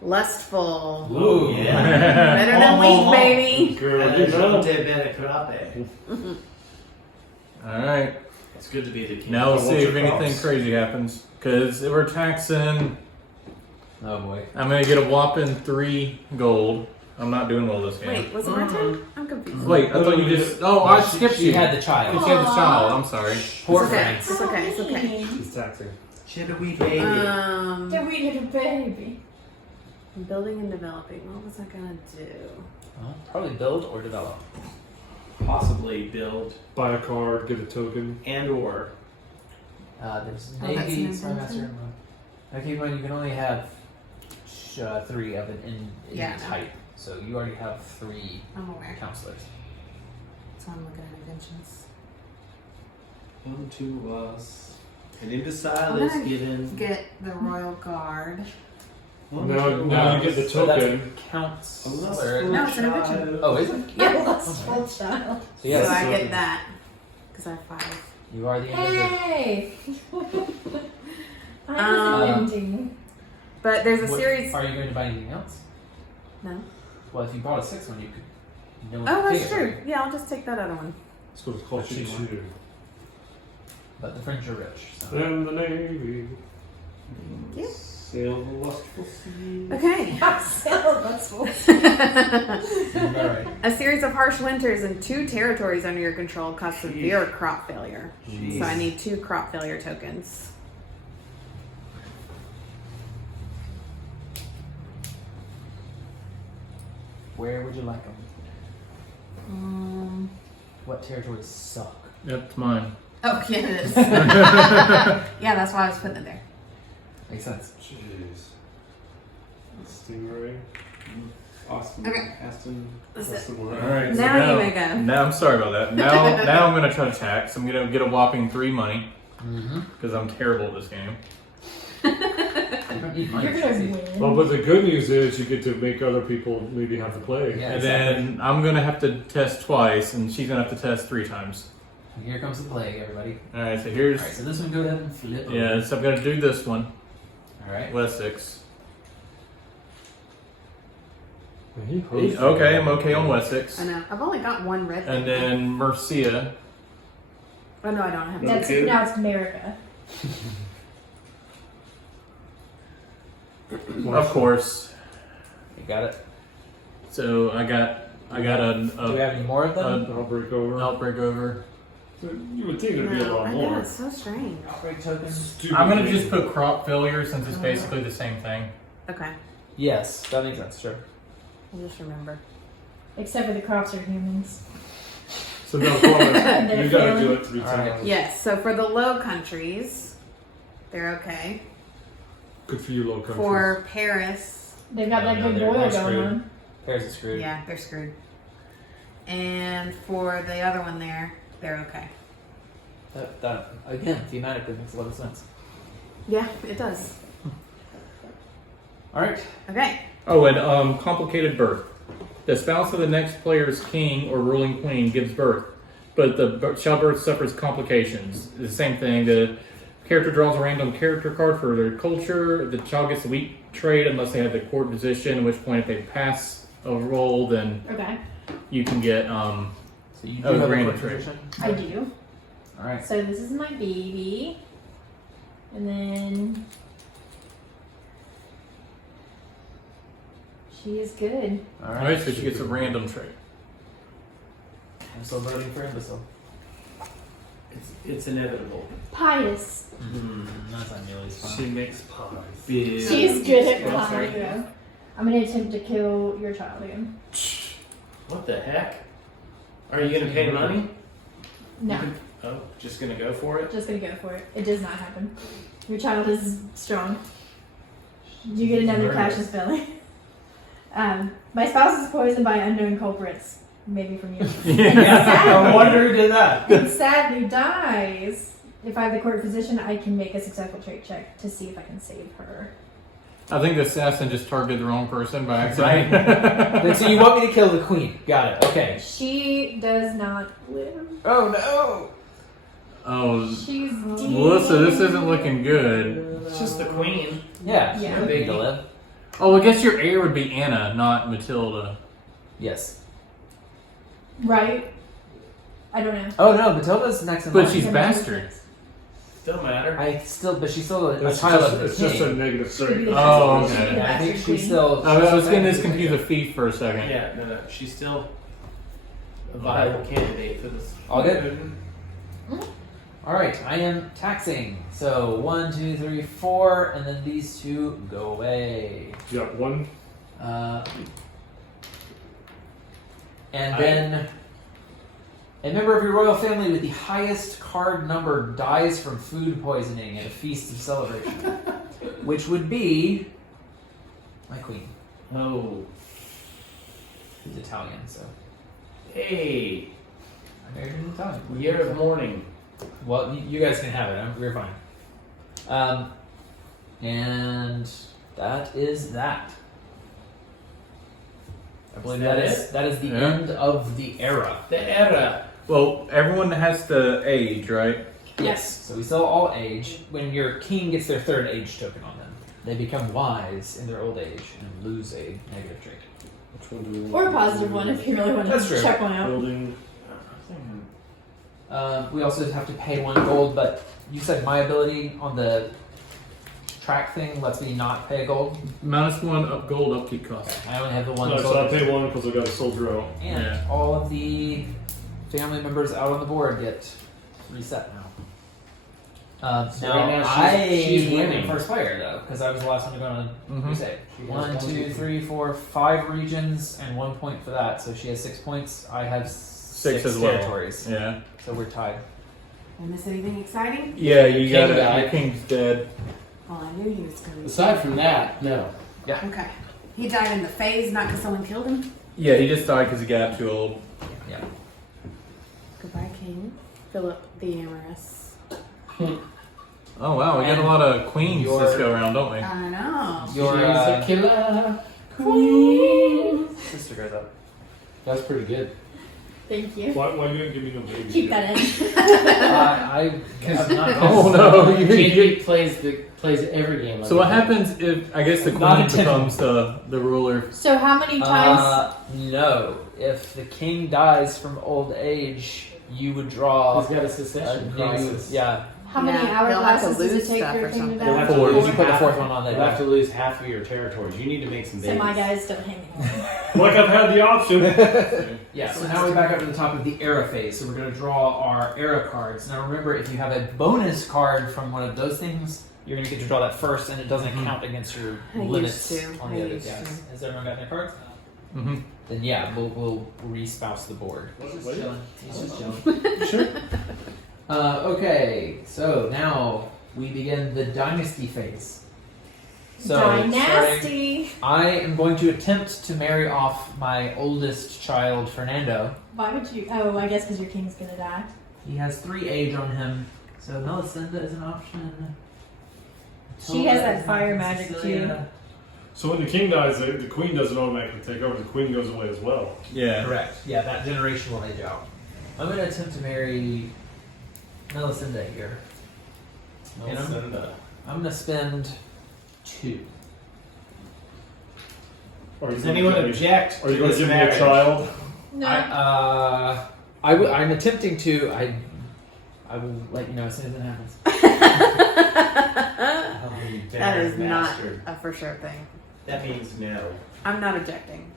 Lustful. Ooh, yeah. Better than weak, baby. Girl, you know. Alright. It's good to be the king. Now let's What's see if your anything props? crazy happens. Because we're taxing. Oh boy. I'm going to get a whopping 3 gold. I'm not doing well this game. Wait, was it my turn? I'm confused. Wait, I thought you just. Oh, I skipped She you. had the You child. had the child. I'm sorry. Poor It's okay. Frank. It's okay. It's okay. She's taxing. She had a wee baby. Did we get a baby? Building and developing. What was I gonna do? Probably build or develop. Possibly build Buy a card, get a token. and or. There's Oh, that's Navy, an Spy Master. invention? Now keep in mind you can only have 3 of it in Yeah. type. So you already have 3 I'm aware. counselors. So I'm looking at inventions. Unto us. An imbecile I'm is gonna given. Get the royal guard. Now you get the So that's token. counts. A or- lustful No, it's an child. invention. Oh, is it? Yeah. Lustful child. So yes, So I so- get that. Because I have 5. you are the inventor. Hey! I Um, was inventing. But there's a What- series. Are you going to buy anything else? No. Well, if you bought a 6th one, you could. No one Oh, could that's take it true. from you. Yeah, I'll just take that other one. That's what it's called. That's Shoo. cheap. But the French are rich. So. And the Navy. Yeah. Sail the lustful sea. Okay. Lustful. Alright. A series of harsh winters and 2 territories under your control cause severe crop failure. Jeez. So I need 2 crop failure tokens. Where would you like them? What territories suck? That's mine. Oh, yeah, it is. Yeah, that's why I was putting it there. Makes sense. Jeez. Stingray. Awesome. Okay. Aston. That's That's it. the one. Alright, so Now you may go. Now, I'm sorry about that. Now I'm going to try to tax. I'm going to get a whopping 3 money. Mm-hmm. Because I'm terrible at this game. You don't need money. You're gonna win. Well, but the good news is you get to make other people maybe have to play. Yeah, And exactly. then I'm going to have to test twice, and she's going to have to test 3 times. Here comes the plague, everybody. Alright, so here's. Alright, so this one go ahead and flip. over. Yeah, so I'm going to do this one. Alright. Wessex. He hosts Okay, it. I'm okay on Wessex. I know. I've only got 1 red. And thing. then Mercia. Oh no, I don't have That's Okay. now it's America. Of course. You got it. So I got Do we have any more of them? I'll break over. outbreak over. You would think there'd be a lot I know, more. it's so strange. Outbreak tokens. Stupid I'm gonna thing. just put crop failure since it's basically the same thing. Okay, Yes, that makes sense. Sure. I'll just remember. Except for the crops are humans. So no, promise. They're You gotta failing. do it 3 All right. times. Yes, so for the Low Countries, they're okay. Good for you, low countries. For Paris, They've got that No, good they're boil not going screwed. on. Paris is screwed. yeah, they're screwed. And for the other one there, they're okay. That again, thematically makes a lot of sense. Yeah, it does. All right. Okay. Oh, and complicated birth. The spouse of the next player's king or ruling queen gives birth, but the childbirth suffers complications. The same thing. The character draws a random character card for their culture. The child gets a weak trait unless they have the court position, at which point if they pass a roll, then Okay, you can get So you do Oh, have a random quick trait. position. I do. All right. So this is my baby. And then she is good. All Alright, so she gets a random trait. I'm still voting for imbecile. It's inevitable. Pious. That's not nearly as fun. She makes pies. Big. She's good at Yeah, pie. sorry. Yeah. I'm gonna attempt to kill your child again. What the heck? Are you gonna pay money? No, Oh, just gonna go for it? just gonna go for it. It does not happen. Your child is strong. You get another Murder. Cassius belly. My spouse is poisoned by unknown culprits. Maybe from you. I wonder who did that. And sadly dies. If I have the court position, I can make a successful trait check to see if I can save her. I think the assassin just targeted the wrong person by accident. So you want me to kill the queen? Got it. Okay. She does not live. Oh no. Oh, She's dead. Melissa, this isn't looking good. It's just the queen. Yeah. Yeah. No big to live. Oh, I guess your heir would be Anna, not Matilda. Yes. Right? I don't know. Oh no, Matilda's next in But line. she's bastard. Don't matter. but she's still a It's child just, of the it's king. just a negative She'd be trait. the Oh, bastard- she'd be okay. the I think bastard she's queen. still. I was getting this she's confused with thief for a second. Yeah, no. She's still a viable candidate for this. All good. All right, I am taxing. So 1, 2, 3, 4, and then these two go away. You got one. And then a member of your royal family with the highest card number dies from food poisoning at a feast of celebration, which would be my queen, Oh. who's Italian. So Hey. I married an Italian. Year of mourning. Well, you guys can have it. We're fine. And that is that. I believe Is that that is the Yeah. end of the era. The era. Well, everyone has to age, right? Yes. So we still all age. When your king gets their third age token on them, they become wise in their old age and lose a negative trait. Which one do we want? Or a positive one if you really want That's to true. check one out. Building. We also have to pay 1 gold, but you said my ability on the track thing lets me not pay a gold. -1 up gold upkeep cost. I only have the one. No, so I gold. pay one because I got a soldier out. And Yeah. all of the family members out on the board get reset now. So now right now she's I winning. am first player though, because I was the last one to go on Mhm. Crusade. She has 1, 2, 3, 4, 5 regions and 1 point for that. So she has 6 points. I have 6 as well. territories. Yeah. So we're tied. I miss anything exciting? Yeah, you King got it. died. Your king's dead. Well, I knew he was going to. Aside from that, no. Okay. He died in the phase, not because someone killed him. Yeah, he just died because he got too old. Yeah. Goodbye, King. Philip the Amorous. Oh wow, we got a And lot of queens your- this go around, don't we? I know. Your She's a killer. sister goes up. That's pretty good. Thank you. Why you didn't give me no baby? Keep that in. I have not. Oh no, JD plays every game. So what happens if I guess the Not queen intended. becomes the ruler? So how many times? No. If the king dies from old age, you would draw He's got a a secession new. crisis. Yeah. How many Yeah, he'll have hourglasses to does lose it take stuff for or a king to something. You'll die? have to Four. lose You put the half- fourth one on there. You'll have to lose half of your territories. You need to make some So babies. my guys don't hang anymore. Like I've had the option. Yeah, so now we're back up to the top of the era phase. So we're going to draw our era cards. Now remember, if you have a bonus card from one of those things, you're going to get to draw that first, and it doesn't count against your I used limits to. on I the other used guys. to. Has everyone got their cards? Mm-hmm. Then yeah, we'll re-spouse the board. Wait. He's just chilling. Sure. Okay, so now we begin the dynasty phase. So starting- Dynasty. I am going to attempt to marry off my oldest child, Fernando. Why would you? Oh, I guess because your king's gonna die. He has 3 age on him, so Melisenda is an option. She has that Matilda fire is magic, Cecilia. So when the king dies, the queen doesn't automatically take over. The queen goes away as well. Yeah. Correct. Yeah, that generation will age out. I'm going to attempt to marry Melisenda here. And I'm going to spend 2. Does anyone object? Are you to going to this give me a marriage? child? No. I'm attempting to. I will let you know as soon as it happens. You That is not bastard. a for sure thing. That means no. I'm not objecting.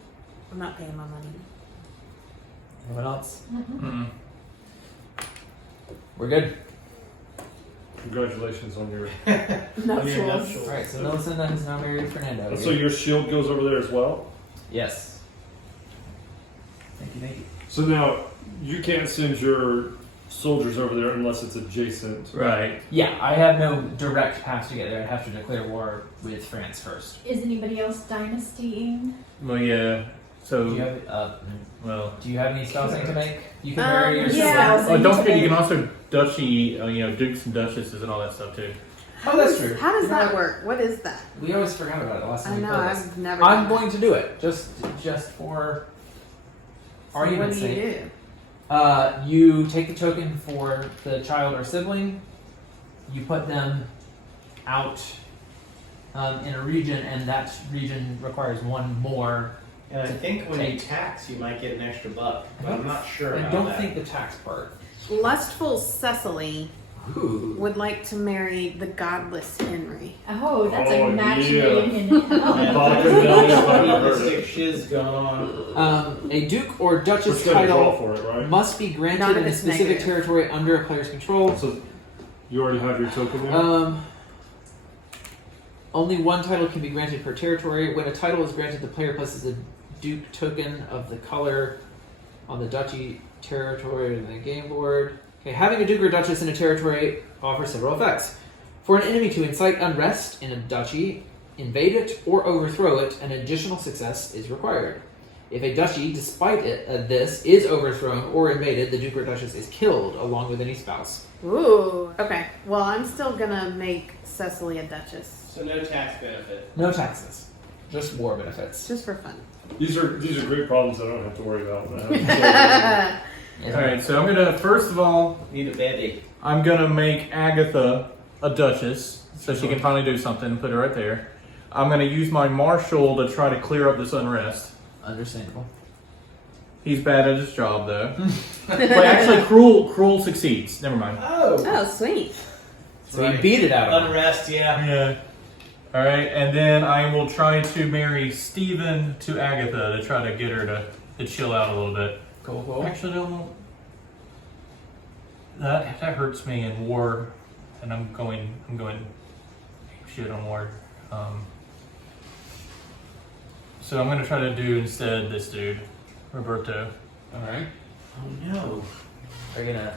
I'm not paying my money. Anyone else? Mm-mm. We're good. Congratulations on your. Nuptials. All right, so Melisenda has now married Fernando. So your shield goes over there as well. Yes. Thank you. So now you can't send your soldiers over there unless it's adjacent. Right. Yeah, I have no direct path to get there. I have to declare war with France first. Is anybody else dynastying? Well, yeah. So, Do you have well. Do you have any spousing to make? You can marry your yeah. sister. Oh, don't forget, you can also duchy, dukes and duchesses and all that stuff too. Oh, that's true. How does You know that what? work? What is that? We always forgot about it the last I time we know. played this. I've never. I'm done going to do it just for that. argument's What do you sake. do? You take the token for the child or sibling. You put them out in a region, and that region requires one more. And I think when you tax, you might get an extra buck, but I'm not sure I about don't that. think the tax part. Lustful Cecily Ooh. would like to marry the godless Henry. Oh, that's Oh, a match yeah. made in hell. Vodka Nelly, if I've ever heard Stick it. shiz going on. A duke or We're duchess still gonna draw title for it, right? must be Not granted if in a it's specific negative. territory under a player's control. So you already have your token there. Only one title can be granted per territory. When a title is granted, the player places a duke token of the color on the duchy territory in the game board. Okay, having a duke or duchess in a territory offers several effects. For an enemy to incite unrest in a duchy, invade it, or overthrow it, an additional success is required. If a duchy, despite this, is overthrown or invaded, the duke or duchess is killed along with any spouse. Ooh. Okay. Well, I'm still gonna make Cecily a duchess So no tax benefit. No taxes, just war benefits. just for fun. These are great problems I don't have to worry about. All right. So I'm gonna first of all, Need a baby. I'm gonna make Agatha a duchess, so she can finally do something and put her right there. I'm gonna use my marshal to try to clear up this unrest. Understandable. He's bad at his job though. But actually, cruel succeeds. Never mind. Oh. Oh, sweet. So you beat it out of him. Unrest, yeah. Yeah. All right, and then I will try to marry Stephen to Agatha to try to get her to chill out a little bit. Cool. Actually, no. That hurts me in war, and I'm going shit on war. So I'm gonna try to do instead this dude, Roberto. Alright. Oh no. Are you gonna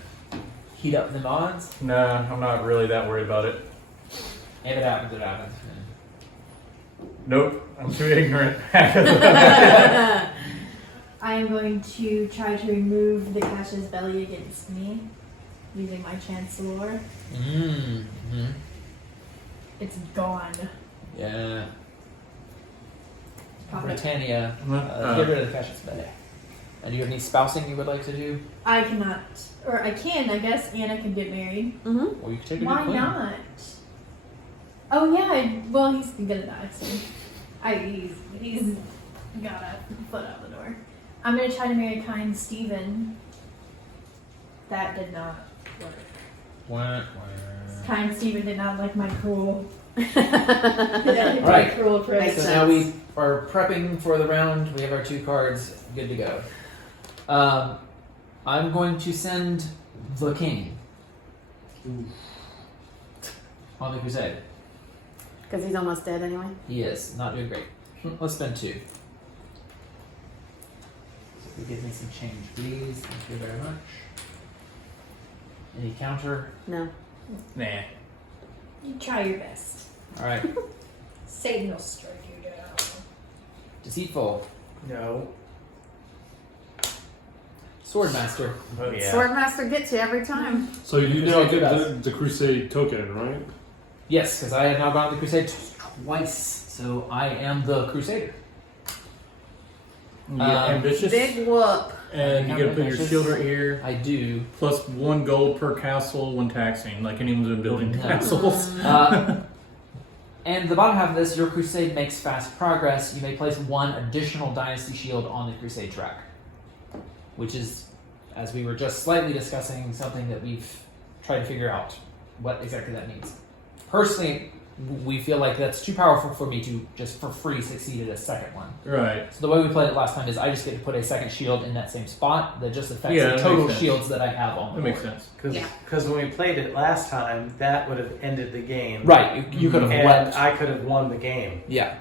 heat up the odds? Nah, I'm not really that worried about it. If it happens, it happens. Nope, I'm too ignorant. I am going to try to remove the Cash's belly against me using my Chancellor. Mm-hmm. It's gone. Yeah. Pop it. Britannia. Get rid of the Cassius Belly. And do you have any spousing you would like to do? I cannot, or I can, I guess. Anna can get married. Mm-hmm. Or you could take a Why new queen. not? Oh yeah. Well, he's gonna die soon. He's got a foot out the door. I'm gonna try to marry kind Stephen. That did not work. kind Stephen did not like my cruel. Yeah, Right. Cruel Chris. Makes So now we are prepping for the round. We have our 2 cards good to go. I'm going to send the king on the crusade. Because he's almost dead anyway. He is not doing great. Let's spend 2. So if you give me some change, please. Thank you very much. Any counter? No. Nah. You try your best. All right. Satan will strike you down. Deceitful. No. Swordmaster. Oh yeah. Swordmaster gets you every time. So you now Crusade get does. the Crusade token, right? Yes, because I have now gone to the crusade twice, so I am the crusader. You get ambitious, Big whoop. and you gotta put your Ambitious. shield right here. I do. Plus 1 gold per castle when taxing, like anyone's been building No. castles. And the bottom half of this, your crusade makes fast progress. You may place 1 additional dynasty shield on the crusade track, which is, as we were just slightly discussing, something that we've tried to figure out what exactly that means. Personally, we feel like that's too powerful for me to just for free succeed at a second one. Right. So the way we played it last time is I just get to put a second shield in that same spot that just affects Yeah, the that total makes sense. shields that I have on the That makes board. sense. Because when we played it last time, that would have ended the game. Right, you could have And wept. I could have won the game. Yeah.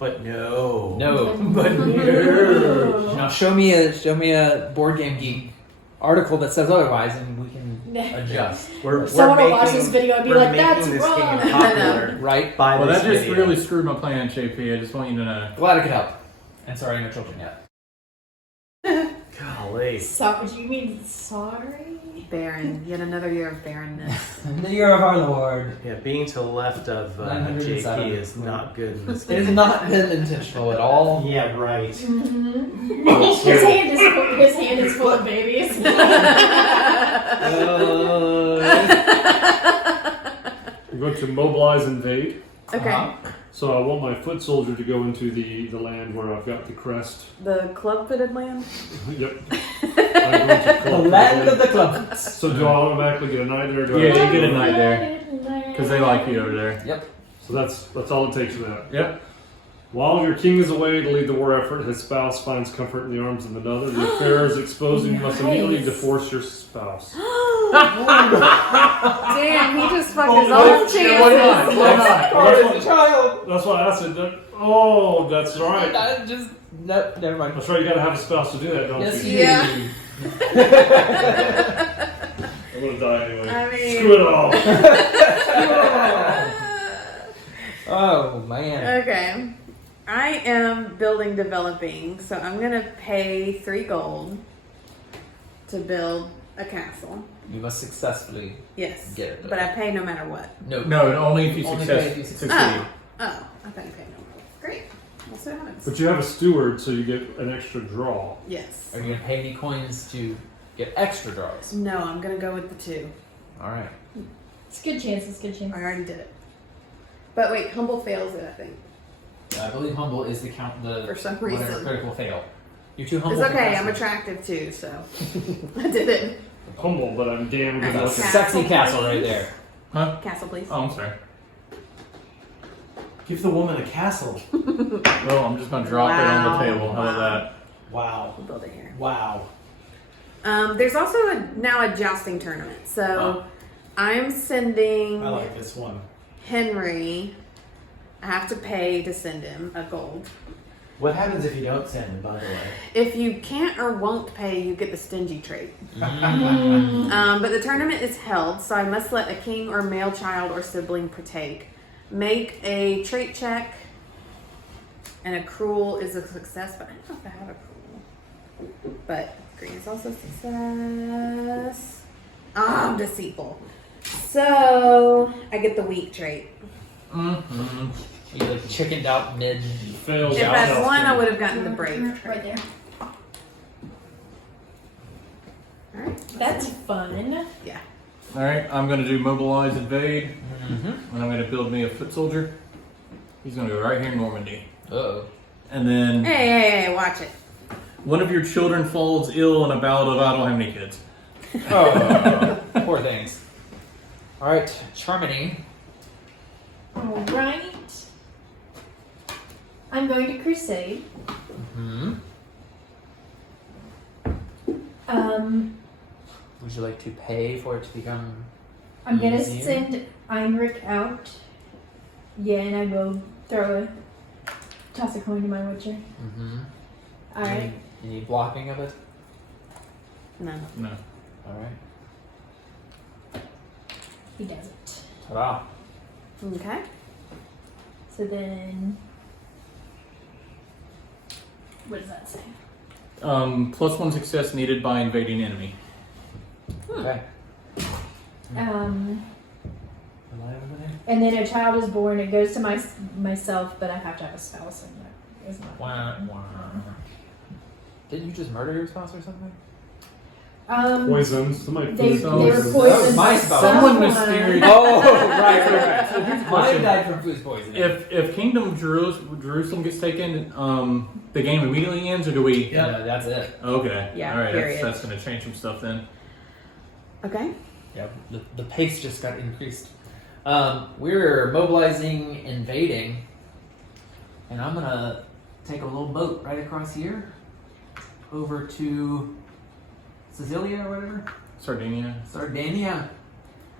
But no. No. But no. Now show me a board game geek article that says otherwise, and we can adjust. Someone will watch this video and be we're like, making "That's this wrong." game popular Right? by Well, this that just video. really screwed my plan, JP. I just want you to know. Glad I could help. And sorry, no children yet. Golly. So, do you mean sorry? Barren. Yet another year of barrenness. The year of our Lord. Yeah, being to the left of 907. JP is not good in this It has game. not been intentional at all. Yeah, right. Mm-hmm. His hand is full of babies. I'm going to mobilize invade. Okay. Uh-huh. So I want my foot soldier to go into the land where I've got the crest. The club-footed land? Yep. I'm going to The collect land the of the club. So do I automatically get a knight there? Do Yeah, I you get a knight there. Because they like you over there. Yep. So that's all it takes for that. Yep. While your king is away to lead the war effort, his spouse finds comfort in the arms of another. The affair is exposed and you must immediately Nice. divorce your spouse. Damn, he just fucked his Why own not? chances. Why not? Or as a child. That's why I said that. Oh, that's right. I just no, never mind. That's right. You gotta have a spouse to do that, don't Yes, you? you Yeah. do. I'm gonna die anyway. I mean- Screw it all. Oh man. Okay. I am building developing, so I'm gonna pay 3 gold to build a castle. You must successfully Yes. get it. But I pay no matter what. No. No, only if you Only success, if you succeed. succeed. Oh, I thought you paid no more. Great. We'll see what happens. But you have a steward, so you get an extra draw. Yes. Are you gonna pay any coins to get extra draws? No, I'm gonna go with the 2. All right. It's good chances, good I chances. already did it. But wait, humble fails it, I think. I believe humble is the count. The For some whatever reason. critical fail. You're too humble. It's for okay, castle. I'm attractive too, so I did it. Humble, but I'm damn good That's a looking. sexy Castle, castle right please. there. Huh? Castle, please. Oh, I'm sorry. Give the woman a castle. Well, I'm just gonna drop it on the Wow. table. How about Wow. We'll build it here. Wow. There's also now a jousting tournament, so I'm sending I like this one. Henry. I have to pay to send him a gold. What happens if you don't send, by the way? If you can't or won't pay, you get the stingy trait. Mm. But the tournament is held, so I must let a king or male child or sibling partake. Make a trait check, and a cruel is a success, but I don't know if I have a cruel. But green is also a success. I'm deceitful. So I get the weak trait. Mm-hmm. You like chickened out mid. Failed. If I'd won, I would have gotten the brave Right trait. there. Alright. That's fun. Yeah. All right, I'm gonna do mobilize invade, Mm-hmm. and I'm gonna build me a foot soldier. He's gonna go right here in Normandy, Uh-oh. and then Hey, watch it. one of your children falls ill in a bout of I don't have any kids. Oh, poor things. All right, Charmony. Alright. I'm going to crusade. Hmm. Would you like to pay for it to become? I'm gonna easier? send Einrich out. Yeah, and I will toss a coin to my Witcher. Mm-hmm. Alright. Any blocking of it? No. No. All right. He does it. Ta-da. Okay. So then. What does that say? +1 success needed by invading enemy. Okay. Um, Am I over there? and then a child is born. It goes to myself, but I have to have a spouse, and that is not. Wah, wah. Didn't you just murder your spouse or something? Poison. Somebody They poisoned were us. poisoned That was by my spouse. Someone someone. mysterious. Oh, right. So here's the Mine question. died from food poisoning. If Kingdom of Jerusalem gets taken, the game immediately ends, or do we? Yeah, that's it. Okay. Yeah, All right. period. That's going to change some stuff then. Okay. Yeah, the pace just got increased. We're mobilizing, invading, and I'm gonna take a little boat right across here, over to Sicilia or whatever, Sardinia. Sardinia.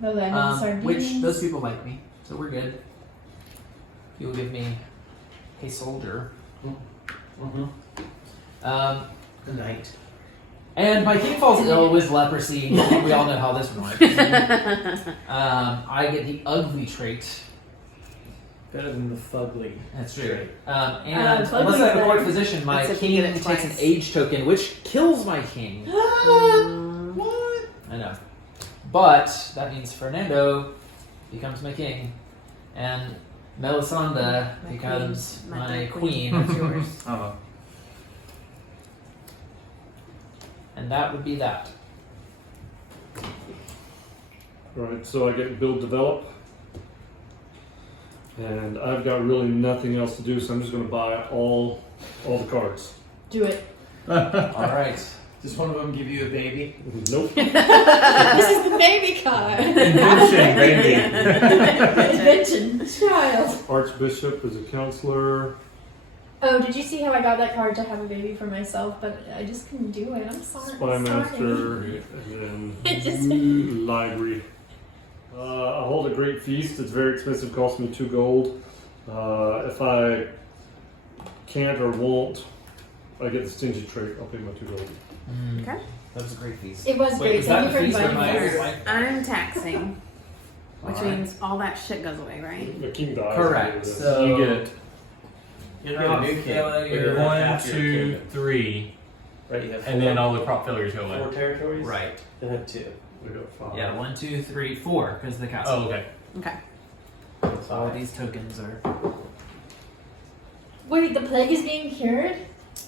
No, that means sardines. Which those people like me, so we're good. You'll give me a soldier. The knight. And my king falls ill with leprosy. I think we all know how this one works. I get the ugly trait. Better than the fugly. That's true. Trait. And fugly unless I have a court better. physician, my That's if you king get it takes an twice. age token, which kills my king. What? I know. But that means Fernando becomes my king. And Melisande My becomes queen. my My queen. That's yours. Oh. And that would be that. Right, so I get build develop, and I've got really nothing else to do, so I'm just going to buy all the cards. Do it. Alright. Does one of them give you a baby? Nope. This is the baby card. Invention, baby. Invention. Child. Archbishop is a counselor. Oh, did you see how I got that card to have a baby for myself? But I just couldn't do it. I'm sorry. Spy master, Sorry. and It just- then library. I hold a great feast. It's very expensive. Costs me 2 gold. If I can't or won't, I get the stingy trait. I'll pay my 2 gold. Okay. That was a great feast. It was Wait, great. is Thank that you the for feast or inviting my me. wife? I'm taxing, which Alright. means all that shit goes away, right? The king dies. Correct. So You get You'll get a new king. Failure. But 1, half your 2, kingdom. 3, Right, you have and then all the crop failures go 4 away. territories? Right. Then have 2. We got 5. Yeah, 1, 2, 3, 4, because of the castle. Oh, okay. Okay. So all these tokens are. Wait, the plague is being cured?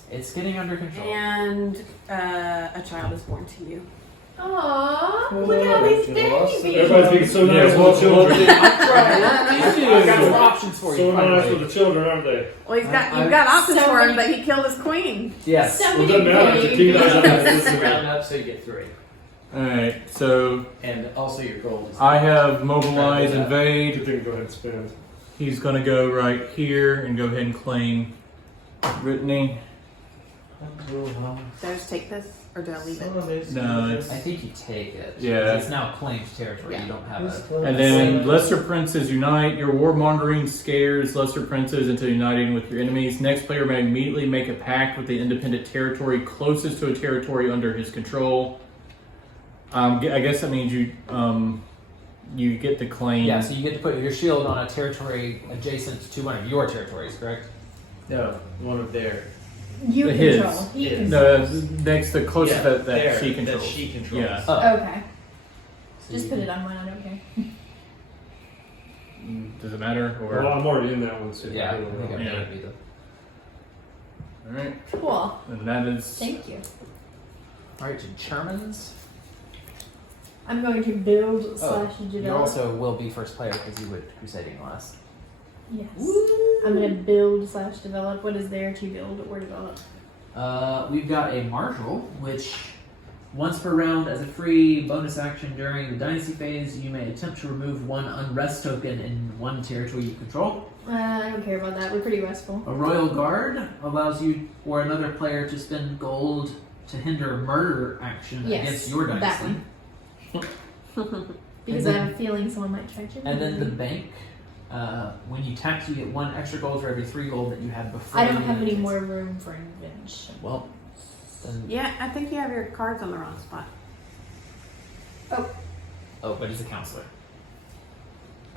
It's getting under control. And a child is born to you. Aww, look at all these babies. Everybody's being so nice Yeah, with the children. I've got some options for you. So nice finally. with the children, aren't they? Well, you've I- got options so for him, many- but he killed his queen. Yes. So Well, many doesn't matter if the king babies. dies. Just round up so you get 3. Alright, so And also your gold is. I have mobilize, Yeah. invade. Good thing to go ahead and spend. He's going to go right here and go ahead and claim Brittany. Do I just take this, or do I leave it? No, it's- I think you take it. Yeah. It's now claimed territory. Yeah. You don't have a. And then lesser princes unite. Your warmongering scares lesser princes into uniting with your enemies. Next player may immediately make a pact with the independent territory closest to a territory under his control. I guess that means you get to claim. Yeah, so you get to put your shield on a territory adjacent to one of your territories, correct? No, one of their. You His. control. He His. controls. No, next the closest that there, she controls. That she controls. Yeah. Oh. Okay. So Just you put can- it on mine. I don't care. Does it matter? Well, Or I'm already in that one, so Yeah. I don't know. Okay, Yeah. that'd be the- all right, Cool. and that is Thank you. All right, to Germans. I'm going to build Oh, slash you develop. also will be first player because you went crusading last. Yes. I'm going to build slash develop. What is there to build or develop? We've got a marshal, which Once per round, as a free bonus action during the dynasty phase, you may attempt to remove one unrest token in one territory you control. I don't care about that. We're pretty restful. A royal guard allows you or another player to spend gold to hinder murder action Yes, against your dynasty. that one. Because And I then- have a feeling someone might try to. And then the bank. When you tax, you get 1 extra gold for every 3 gold that you had before. I don't you have any tax. more room for invention. Well, then. Yeah, I think you have your cards on the wrong spot. Oh, but he's a counselor.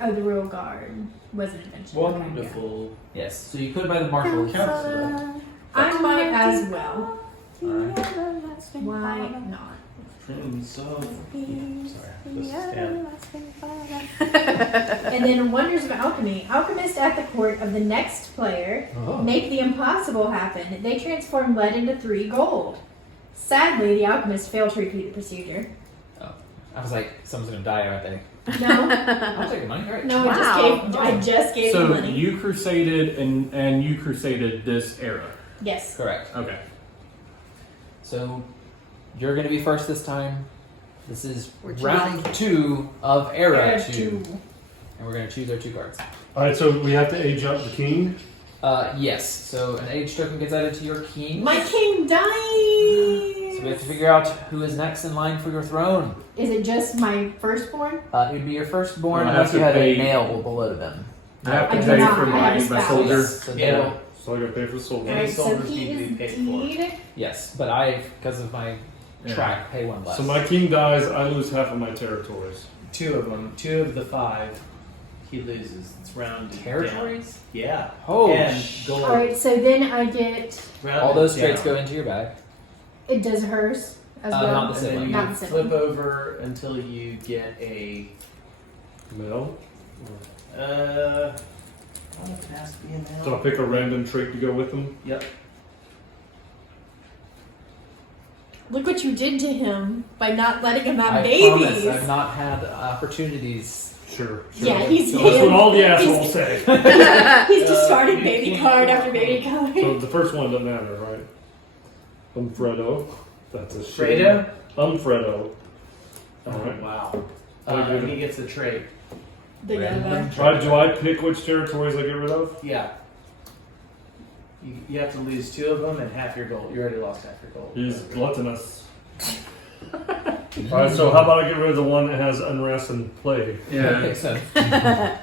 Oh, the royal guard was an invention. Wonderful. Yes. So you could buy the marshal. Counselor. I might as well. Alright. Why not? Prince of. Sorry. This is down. And then Wonders of Alchemy. Alchemist at the court of the next player Oh. make the impossible happen. They transform lead into 3 gold. Sadly, the alchemists fail to repeat the procedure. I was like, someone's gonna die, aren't they? No, I'll take the money. Right. no, Wow. I just gave you So money. you crusaded and you crusaded this era. Yes. Correct. Okay. So you're gonna be first this time. This is We're round 2 of era Era 2. two. And we're gonna choose our 2 cards. Alright, so we have to age up the king. Yes. So an age token gets added to your king. My king dies! So we have to figure out who is next in line for your throne. Is it just my firstborn? It would be your firstborn Well, I unless have you to had a pay- male below them. I have to I do pay not. for I have my a spouse. soldier. Yes. So Yeah. they'll- So I gotta pay for the soldier. Any Alright, so soldiers he need to be is paid for. deed. Yes, but I, because of my Yeah. track, pay 1 less. So my king dies, I lose half of my territories. 2 of them. 2 of the 5. He loses. It's rounded territories? down. Yeah. Oh, And gold. Alright, so then I get. Rounded all those traits down. go into your bag. It does hers as well. not the And then sibling. you Not the flip sibling. over until you get a. Male. I don't know if it has to be a male. So I pick a random trait to go with them. Yep. Look what you did to him by not letting him have I babies. promise I've not had opportunities. Sure. Yeah, he's That's what all the he's- assholes say. He's discarded you baby can't- card after baby card. So the first one doesn't matter, right? Umfredo. That's a Fredo? Umfredo. Oh, Alright. wow. I'll give it- He gets a trait. The Random yellow. trait. Do I pick which territories I get rid of? Yeah. You have to lose 2 of them and half your gold. You already lost half your gold. He's gluttonous. Alright, so how about I get rid of the one that has unrest and plague? That Yeah. makes sense. I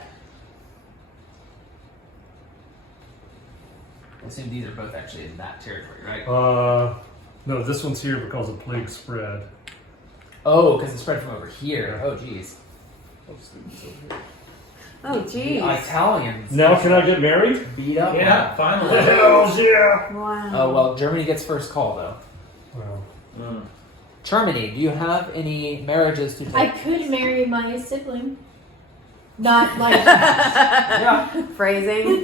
assume these are both actually in that territory, right? No, this one's here because of plague spread. Oh, because it's spread from over here. Oh, geez. Oh, The geez. Italians. Now can I get married? beat up? Yeah, finally. Hells yeah! Wow. Oh, well, Germany gets first call, though. Well, Mm. Germany, do you have any marriages to take? I could marry my sibling. Not like. Yeah. Phrasing.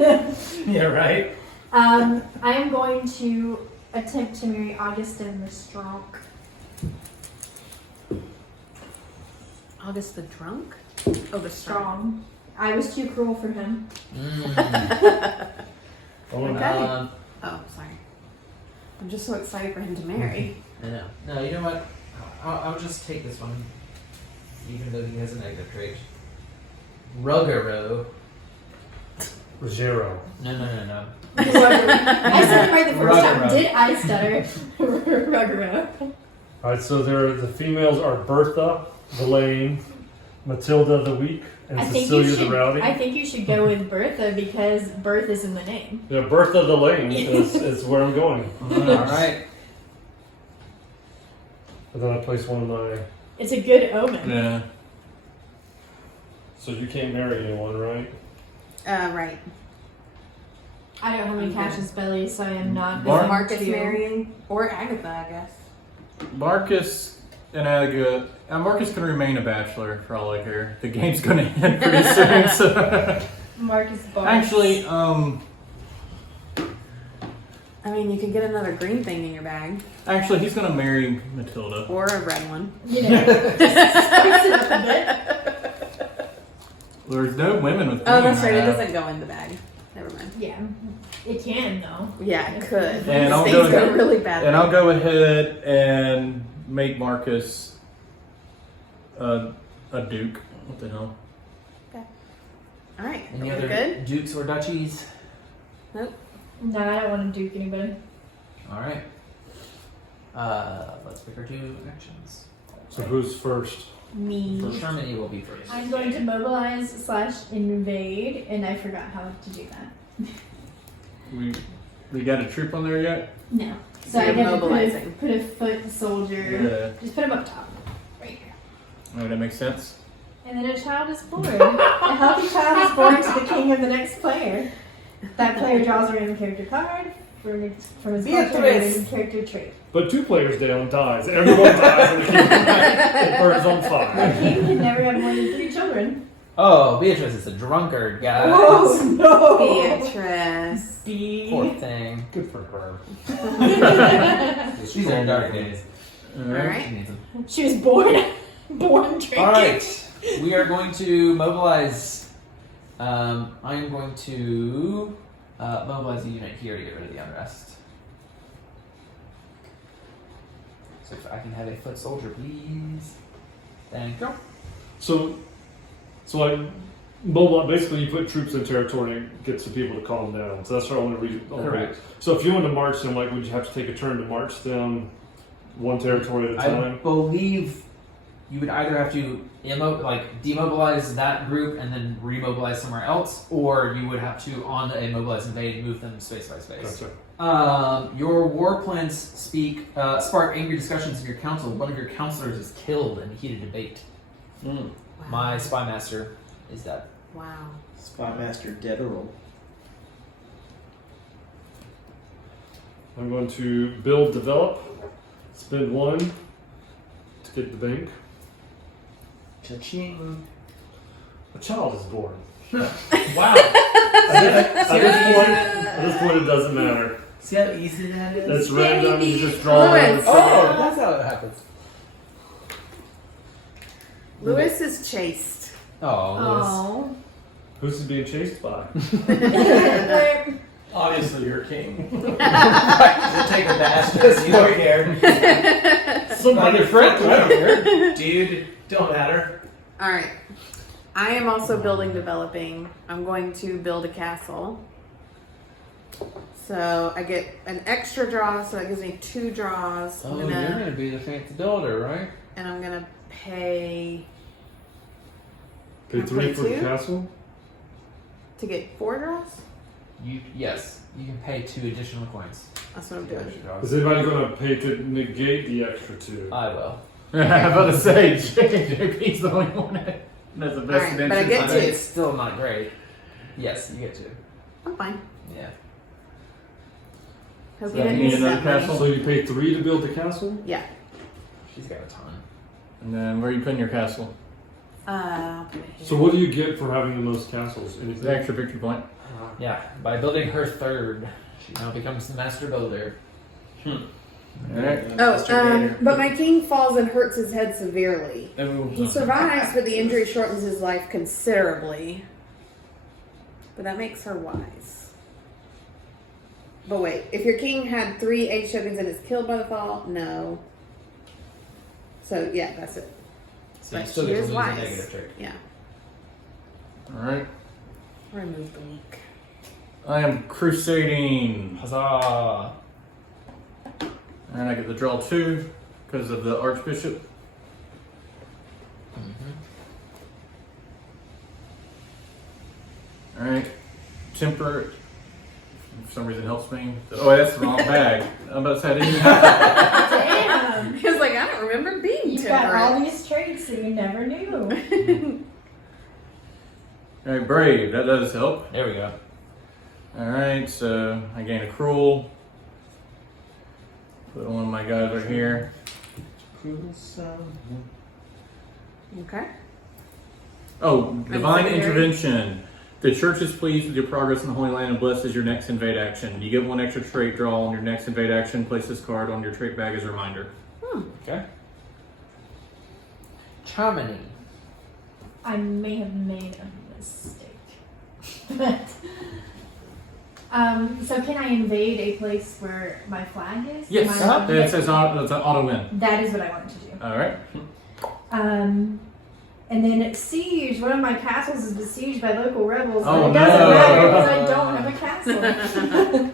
Yeah, right? I am going to attempt to marry Augustin the Strong. August the drunk? Oh, the strong. Strong. I was too cruel for him. Mm. Okay. Oh, sorry. I'm just so excited for him to marry. I know. No, you know what? I'll just take this one, even though he has a negative trait. Ruggero. Ruggiero. No. I said it right the first time. Ruggero. Did I stutter? Ruggero. Alright, so the females are Bertha, the lame, Matilda the weak, and Cecilia the rowdy. I think you should go with Bertha because birth is in the name. Yeah, Bertha the lame is where I'm going. All right. And then I place one of my. It's a good omen. Yeah. So you can't marry anyone, right? Right. I don't have any Cassius belly, so I am not. Is Mark- Marcus to- marrying? Or Agatha, I guess. Marcus and Agatha. Marcus can remain a bachelor for all I care. The game's gonna end pretty soon. So. Marcus Barnes. Actually, I mean, you could get another green thing in your bag. actually, he's gonna marry Matilda. Or a red one. You know, just spice it up a bit. There's no women with. Oh, that's green. right. It doesn't go in the bag. Never mind. Yeah, it can though. Yeah, it could. And I'll Things go go ahead- really bad. And I'll go ahead and make Marcus a duke. What the hell? All right. Any Are we other good? dukes or duchies? Nope. No, I don't want to duke anybody. All right. Let's pick our 2 actions. So who's first? Me. Shermany will be first. I'm going to mobilize / invade, and I forgot how to do that. We got a troop on there yet? No. So So I you're get to mobilizing. put a foot soldier. Yeah. Just put him up top. Right here. Oh, that makes sense. And then a child is born. A healthy child is born to the king of the next player. That player draws a random character card from his culture and a random character trait. But 2 players down dies. Everyone dies and the king it burns on The fire. king can never have more than 3 children. Oh, Beatrice is a drunkard, guys. Oh no! Beatrice. Poor thing. Good for her. She's in her dark days. All She right. needs them. She was born drinking. All right. We are going to mobilize. I am going to mobilize a unit here to get rid of the unrest. So if I can have a foot soldier, please. Thank you. So like, basically you put troops in territory and it gets the people to calm down. So that's our only reason. Correct. So if you wanted to march them, like, would you have to take a turn to march them one territory at a I time? believe you would either have to demobilize that group and then remobilize somewhere else, or you would have to, on a mobilize invade, move them space by space. Gotcha. Your war plans spark angry discussions in your council. One of your counselors is killed in a heated debate. Mm. My spy master is dead. Wow. Spymaster Deverell. I'm going to build, develop, spend 1 to get the bank. Cha-ching. A child is born. Wow. At this point, it doesn't matter. See how easy that is? It's random. You just draw. Lewis. Oh, that's how it happens. Lewis is chased. Oh, Who's he being chased by? Obviously, you're king. Just take a dash because you don't care. Somebody friend. I don't care. Dude, don't matter. All right. I am also building, developing. I'm going to build a castle. So I get an extra draw, so that gives me 2 draws. Oh, you're gonna be the fancy builder, right? And I'm gonna pay Pay 3 for the 22? castle. to get 4 draws. Yes, you can pay 2 additional coins. That's what I'm to get doing. extra draws. Is anybody going to pay to negate the extra 2? I will. I'm about to say, JP's the only one that has the best Alright, but I get I to- mean, it's still not great. Yes, you get 2. I'm fine. Yeah. Hope So you you didn't need miss another that money. castle? So you pay 3 to build the castle? Yeah. She's got a ton. And then where are you putting your castle? I'll put it here. So what do you get for having the most castles? Anything? The extra victory point. Yeah, by building her 3rd, she now becomes the master builder. Alright. But my king falls and hurts his head severely. Oh. He survives, but the injury shortens his life considerably. But that makes her wise. But wait, if your king had 3 H tokens and is killed by the fall, no. So yeah, that's it. So you But still she get to is lose a wise. negative trait. Yeah. Alright. Remove the weak. I am crusading. Huzzah! And I get to draw 2 because of the archbishop. Alright. Temperate. For some reason helps me. Oh, that's the wrong bag. I'm about to say I didn't even have Damn! He was like, I don't remember being You've got all temperate. these traits that you never knew. Alright, brave. That does help. There we go. Alright, so I gain a cruel. Put one of my guys right here. Okay. Oh, divine secondary. intervention. The church is pleased with your progress in the Holy Land and blesses your next invade action. You get 1 extra trait draw on your next invade action. Place this card on your trait bag as a reminder. Okay. Charmony. I may have made a mistake. But So can I invade a place where my flag is? Yes, Am I allowed to it get- says it's an auto win. That is what I wanted to do. All right. And then siege. One of my castles is besieged by local rebels. Oh, but it doesn't no. matter because I don't have a castle.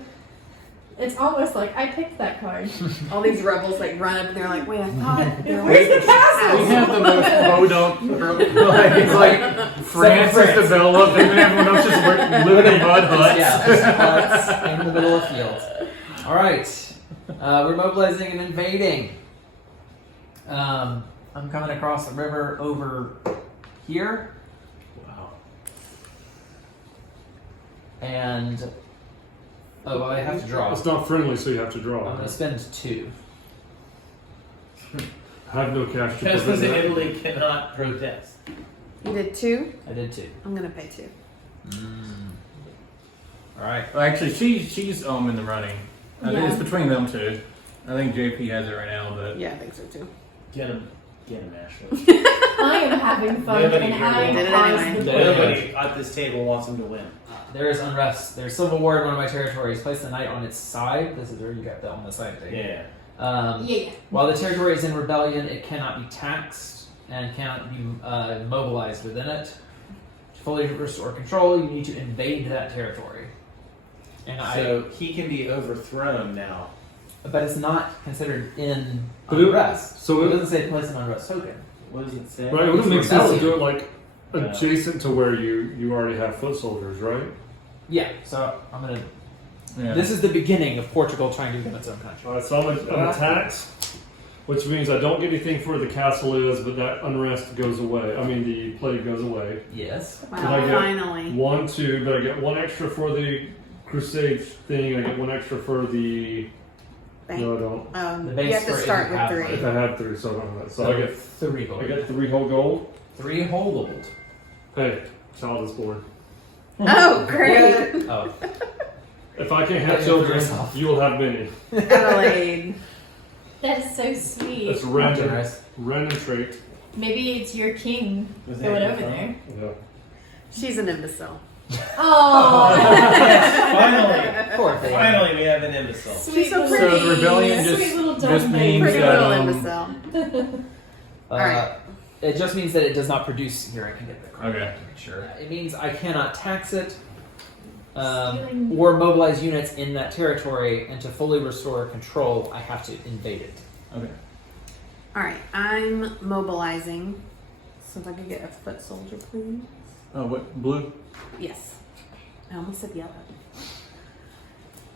It's almost like I picked that card. All these rebels like run up and they're like, wait, I thought there Where's was the castle? We have the most podunk. Like, it's like France is developed, and then everyone else just living in mud huts. Yeah, just huts in the middle of fields. All right, we're mobilizing and invading. I'm coming across the river over here, Wow. and I have to draw. It's not friendly, so you have to I'm draw. going to spend 2. I have no cash to Because prevent that. Italy cannot protest. You did 2? I did 2. I'm gonna pay 2. All right. Well, actually, she's in the running. I think Yeah. it's between them two. I think JP has it right now, but Yeah, I think so too. Get him, Ashley. I am having fun, Nobody and here I did it caused anyway. the Nobody at this table wants him to win. There is unrest. There's civil war in one of my territories. Place the knight on its side. This is where you got the on the side thing. Yeah. Yeah. While the territory is in rebellion, it cannot be taxed and cannot be mobilized within it. To fully restore control, you need to invade that territory. And So he can be overthrown now. but it's not considered in But it- unrest. so it it- doesn't say place an unrest token. What does it say? Right, it wouldn't make It's sense to rebellion. do it like adjacent to where you already have foot soldiers, right? Yeah. So I'm gonna. yeah. This is the beginning of Portugal trying to become its own country. Alright, so I'm a tax, which means I don't get anything for where the castle is, but that unrest goes away. I mean, the plague goes away. Yes. I Wow, get- finally. 1, 2, but I get 1 extra for the Crusade thing. I get 1 extra for the. Bank. No, I don't. The You base have to for if start you with have 3. If I had 3, so I don't have that. So I get 3 gold. 3 whole gold. 3 whole gold. Hey, child is born. Oh, great. Oh. If I can't Yeah, have for children, yourself. you will have many. Adelaide. That is so sweet. It's random, Generous. random trait. Maybe it's your king. Was Throw it that over your there. Yeah. She's an imbecile. Oh, Finally! Poor thing. Finally, we have an imbecile. sweet She's so little, pretty. So the rebellion sweet just, little dumb just baby. means Pretty that little imbecile. Alright. It just means that it does not produce. Here, I can get the card Okay. to make sure. It means I cannot tax it Stealing- or mobilize units in that territory, and to fully restore control, I have to invade it. Okay. Alright, I'm mobilizing. So if I could get a foot soldier, please. Oh, what blue? Yes. I almost said yellow.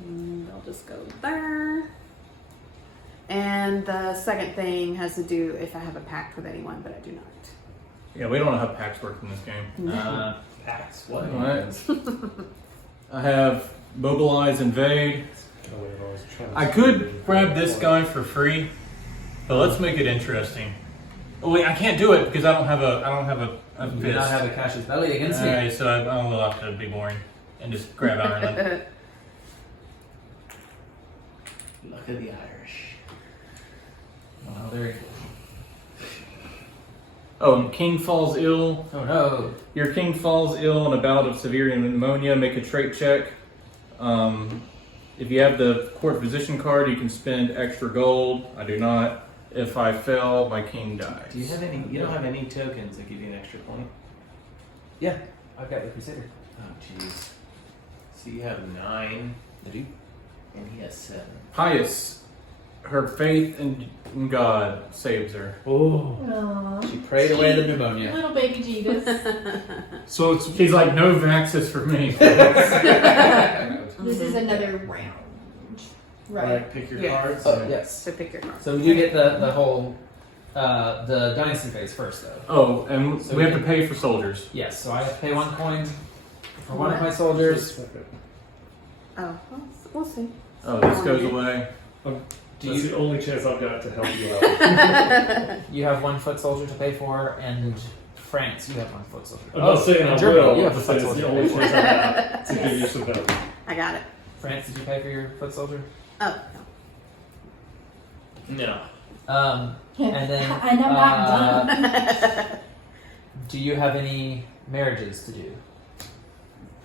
And I'll just go there. And the second thing has to do if I have a pact with anyone, but I do not. Yeah, we don't know how packs work in this game. Pax, what? Alright. I have mobilize, invade. Oh, wait, I was trying to I could grab this guy for free, but let's make it interesting. Oh wait, I can't do it because I don't have a I do fist. not have a Cassius belly against me. Alright, so I will have to be boring and just grab Ireland. Look at the Irish. Oh, very good. Oh, king falls ill. Oh no. Your king falls ill in a bout of severe pneumonia. Make a trait check. If you have the court physician card, you can spend extra gold. I do not. If I fail, my king dies. Do you have any? You don't have any tokens that give you an extra point? Yeah, I've got the Crusader. Oh, jeez. So you have 9, I do. and he has 7. Pious. Her faith in God saves her. Oh. Aw. She prayed away the pneumonia. Little baby Jesus. So it's She's like, no vaxes for me. This is another round. Right. Alright, pick your Yeah. cards. Oh, yes. So pick your card. So we do get the whole the dynasty phase first, though. Oh, and So we we have to pay for soldiers. Yes. So I have to pay 1 coin for one of What? my soldiers. Oh, we'll see. Oh, this goes away. Do That's you? the only chance I've got to help you out. You have 1 foot soldier to pay for, and France, you have 1 foot soldier. I'm not saying and I Germany, will. you I'm have a just foot saying it's soldier. the only chance I have to give you some help. I got it. France, did you pay for your foot soldier? Oh, No. And then And I'm not done. do you have any marriages to do?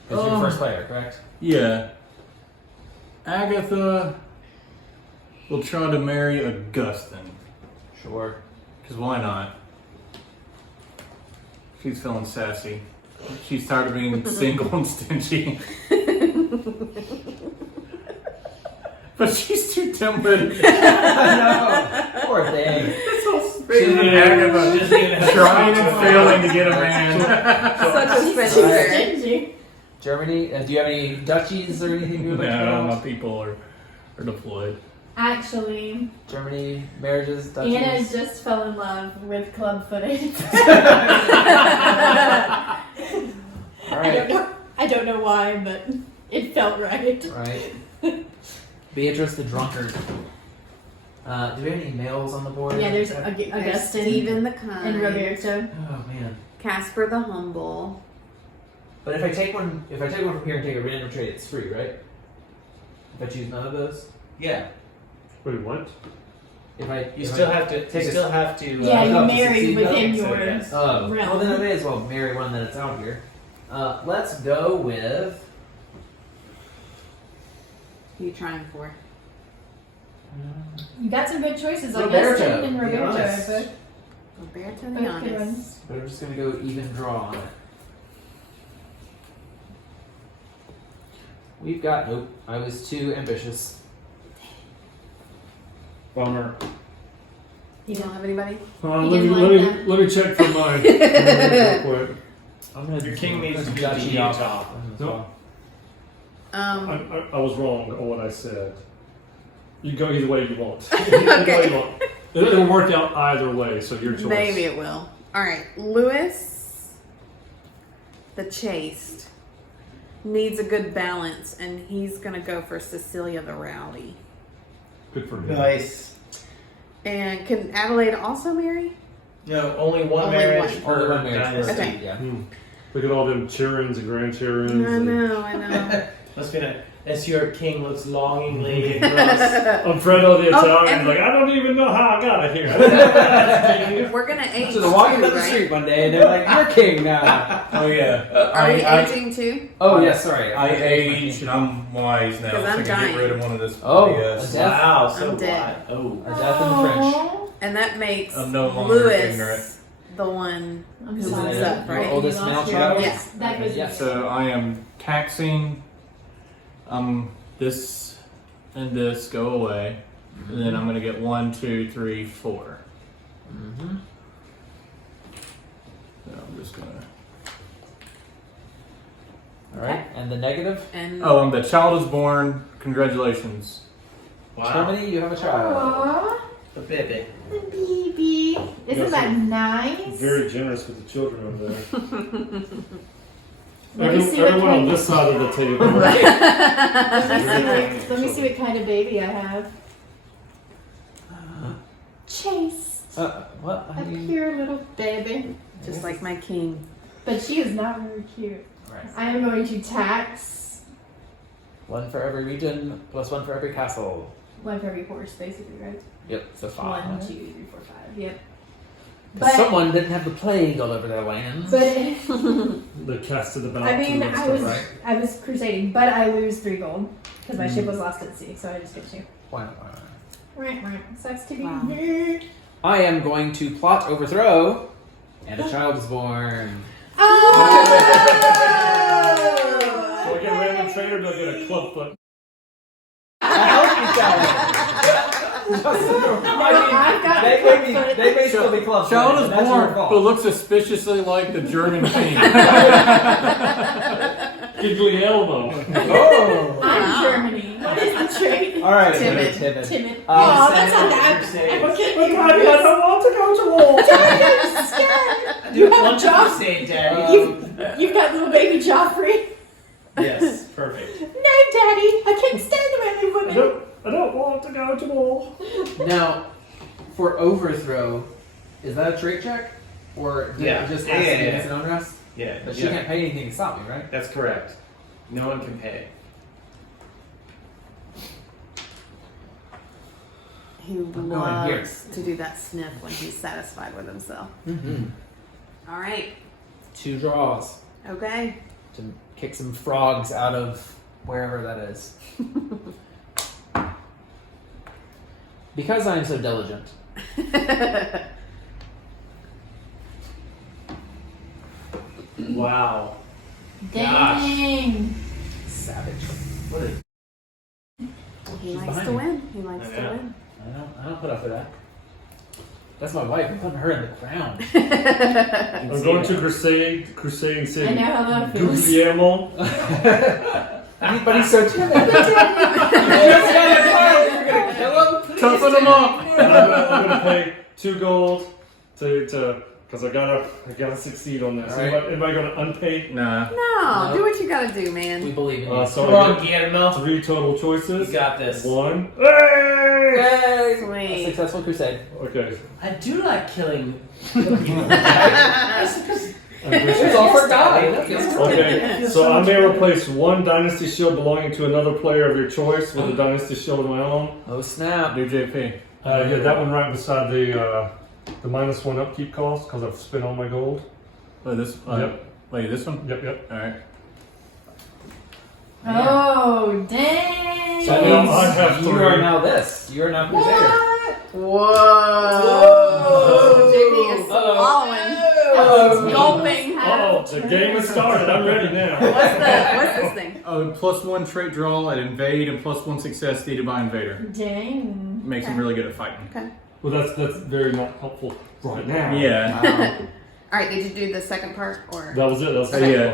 Because you're the Oh. first player, correct? Yeah. Agatha will try to marry Augustin. Sure. Because why not? She's feeling sassy. She's tired of being single and stingy. But she's too timid. No. Poor thing. Agatha trying and failing to get a man. Such a She's spinster. stingy. Germany, do you have any duchies or anything you would like to No, my know? people are deployed. Actually, Germany, marriages, duchies? Anna just fell in love with club footage. Alright. I don't know why, but it felt right. Right. Beatrice the drunkard. Do we have any males on the board? Yeah, there's There's Augustine Stephen the Kind. and Roberto. Oh man. Casper the Humble. But if I take one from here and take a random trait, it's free, right? If I choose none of those? Yeah. Wait, what? If I You if still I have to. take You a- still have to. Yeah, you to marry succeed, within though? your So, yes. Oh, realm. well then I may as well marry one that's out here. Let's go with. Who are you trying for? You got some good choices. Roberto, Augustine and be Roberto. honest. Both Roberto the good Honest. ones. But I'm just gonna go even draw on it. We've got nope. I was too ambitious. Bummer. You don't have anybody? He Let me, didn't let, like me, that. let me check for mine real quick. I'm gonna Your king needs to be duchy the off. top. No. Um, I was wrong on what I said. You go either way you want. Either way Okay. you want. It'll work out either way, so your choice. maybe it will. All right, Lewis, the chaste, needs a good balance, and he's gonna go for Cecilia the Rowdy. Good for him. Nice. And can Adelaide also marry? No, only one Only marriage one. per Only one marriage per dynasty. Okay. Yeah. Look at all them Chirins and grandchirins. I know, I know. Must be nice. As your king looks longingly across. Alfredo the Italian, and- like, I don't even know how I got it here. We're gonna age So they're walking too, down the right? street one day and they're like, "You're king now." Oh yeah. Are we aging too? Oh yeah, sorry. I age and I'm wise now, 'Cause so I I'm can dying. get rid of one of this. Oh, BS. a death. Wow. So I'm dead. what? Oh. Our death in the French. Aw. And that makes I'm no longer Lewis ignorant. the one I'm who sorry. moves up, Your right? oldest You male lost your- child? Yeah. That goes Yes. So I am taxing this and this go away. And then I'm gonna get 1, 2, 3, 4. Mm-hmm. So I'm just gonna All right, and the negative. And Oh, the child is born. Congratulations. Wow. Germany, you have a child. Aww, The baby. the baby. Isn't that nice? Very generous with the children over there. Let me see what Everyone on kind- this side of the table. Let me see what kind of baby I have. Chase. What? A pure little baby. just like my king. But she is not very cute. Right. I am going to tax One for every region, plus one for every castle. one for every horse, basically, right? Yep, so 5. 1, 2, 3, 4, 5. Yep. Because But, someone didn't have the plague all over their lands. but The cast of the I mean, and I stuff, was right? I was crusading, but I lose 3 gold because my ship was lost at sea, so I just get 2. Why not? Right. Sucks to be Wow. me. I am going to plot overthrow, and a child is born. Oh! Do I get a random trader or do I get a club foot? I've got They may still be clubs. Child but is that's your born, fault. but looks suspiciously like the German king. Giggly Elmo. Oh! I'm Wow. Germany. What is the trait? All right, Timid. timid. Timid. Um, Oh, that's not that. Crusades. I'm okay. I don't want to go to war. I'm scared. Do You it have one a job. crusade, Daddy. You've got little baby Joffrey. Yes, perfect. No, Daddy. I can't stand around you women. I don't want to go to war. Now, for overthrow, is that a trait check? Or does Yeah. it just Yeah, has to yeah, be yeah. against an own rest? Yeah. But she yeah. can't pay anything to stop me, right? That's correct. No one can pay. He I'm going here. loves to do that sniff when he's satisfied with himself. Mm-hmm. All right. 2 draws Okay. to kick some frogs out of wherever that is. Because I'm so diligent. Wow. Dang. Savage. What is He She's likes behind to me. win. He likes I to know. win. I don't put up for that. That's my wife. I'm putting her in the ground. I'm going to Crusade I City. know how that feels. Guglielmo. But he's so timid. You're gonna kill him? Toughen them up. I'm gonna pay 2 gold to because I gotta succeed on this. All right. Anybody gonna unpay? Nah. No, do what you gotta do, man. We believe in you. So Come I on, get Guillermo. 3 total choices. You got this. 1. Hey! Yay! Sweet. A successful crusade. Okay. I do like killing. It's all for God. Okay, so I may replace 1 dynasty shield belonging to another player of your choice with a dynasty shield of my own. Oh snap. Do JP. Yeah, that one right beside the -1 upkeep cost because I've spent all my gold. Wait, this. Yep. Wait, this one. Yep. All right. Oh, dang. So that Well, means I have you 3. are now this. You are now Crusader. Whoa. JP is Uh-oh. swallowing. Oh, Gulping. Oh, the game has started. I'm ready now. What's this thing? Oh, +1 trait draw at invade and +1 success needed by invader. Dang. Makes him really good at fighting. Okay. Well, that's very not helpful right now. Yeah. Wow. All right. Did you do the second part or? That was it. That was the Okay. second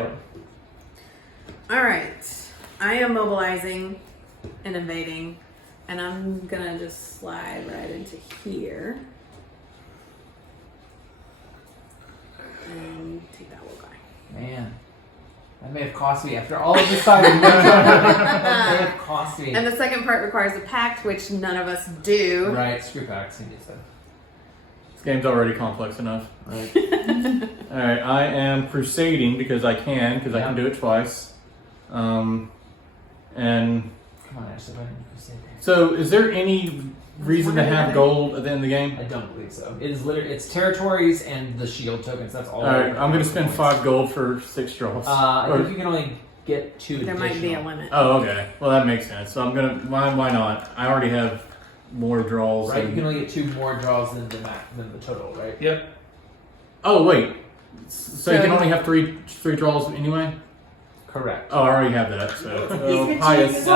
part. All right. I am mobilizing and invading, and I'm gonna just slide right into here and take that little guy. Man. That may have cost me after all of this time. That may have cost me. And the second part requires a pact, which none of us do. Right, screw packs and stuff. This game's already complex enough. Right. All right, I am crusading because I can do it twice. And Come on, Ashley, why didn't you Crusader? so, is there any reason to have gold at the end of the game? I don't believe so. It is literally it's territories and the shield tokens. That's all. All right, I'm gonna spend 5 gold for 6 draws. I Or- think you can only get 2. There might be a additional. limit. Oh, okay. Well, that makes sense. So I'm gonna. Why not? I already have more draws. Right, than- you can only get 2 more draws than the total, right? Yep. Oh wait. So you So- can only have three draws anyway. Correct. Oh, I already have that. So been Pius. cheating.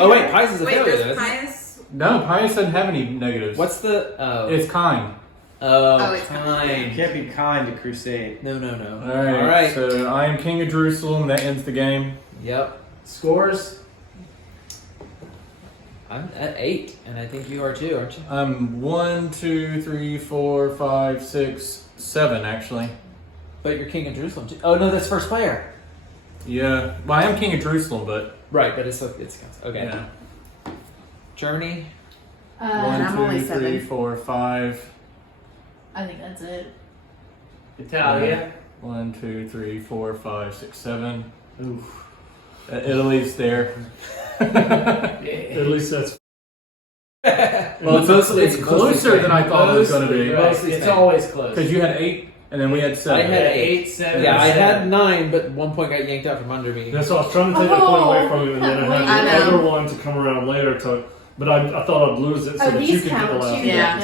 Oh wait, Pius is a Wait, failure. there's though, isn't it? Pius. No, Pius doesn't have any negatives. What's the? Oh, It's kind. Oh, it's kind. You can't be kind to Crusade. No. All right. All right. So I am King of Jerusalem. That ends the game. Yep. Scores? I'm at 8, and I think you are too, aren't you? I'm 1, 2, 3, 4, 5, 6, 7 actually. But you're King of Jerusalem too. Oh no, that's first player. Yeah. Well, I am King of Jerusalem, but Right, but it's okay. yeah. Germany. And I'm 1, only 2, 3, 7. 4, 5. I think that's it. Italia? 1, 2, 3, 4, 5, 6, 7. Oof. Italy's there. At least that's. Well, it's closer than I thought it was going to be. Right, it's always close. Because you had 8, and then we had 7. I had 8. 8, 7, Yeah, I 7. had 9, but 1 point got yanked out from under me. Yeah, so I was trying to take that point away from you, and then I I had the know. other one to come around later. But I thought I'd lose it so Oh, that you these could get the count, last too, one. yeah. I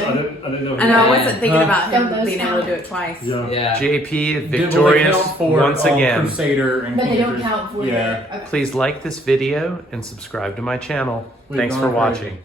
didn't know. I know. I Yeah. wasn't thinking about Don't him those being able to count? do it twice. Yeah. Yeah. JP Will they victorious count for once again. Crusader and But King they of don't Jerusalem? count for Yeah. Okay. Please like this video and subscribe to my channel. We've Thanks gone for crazy. watching.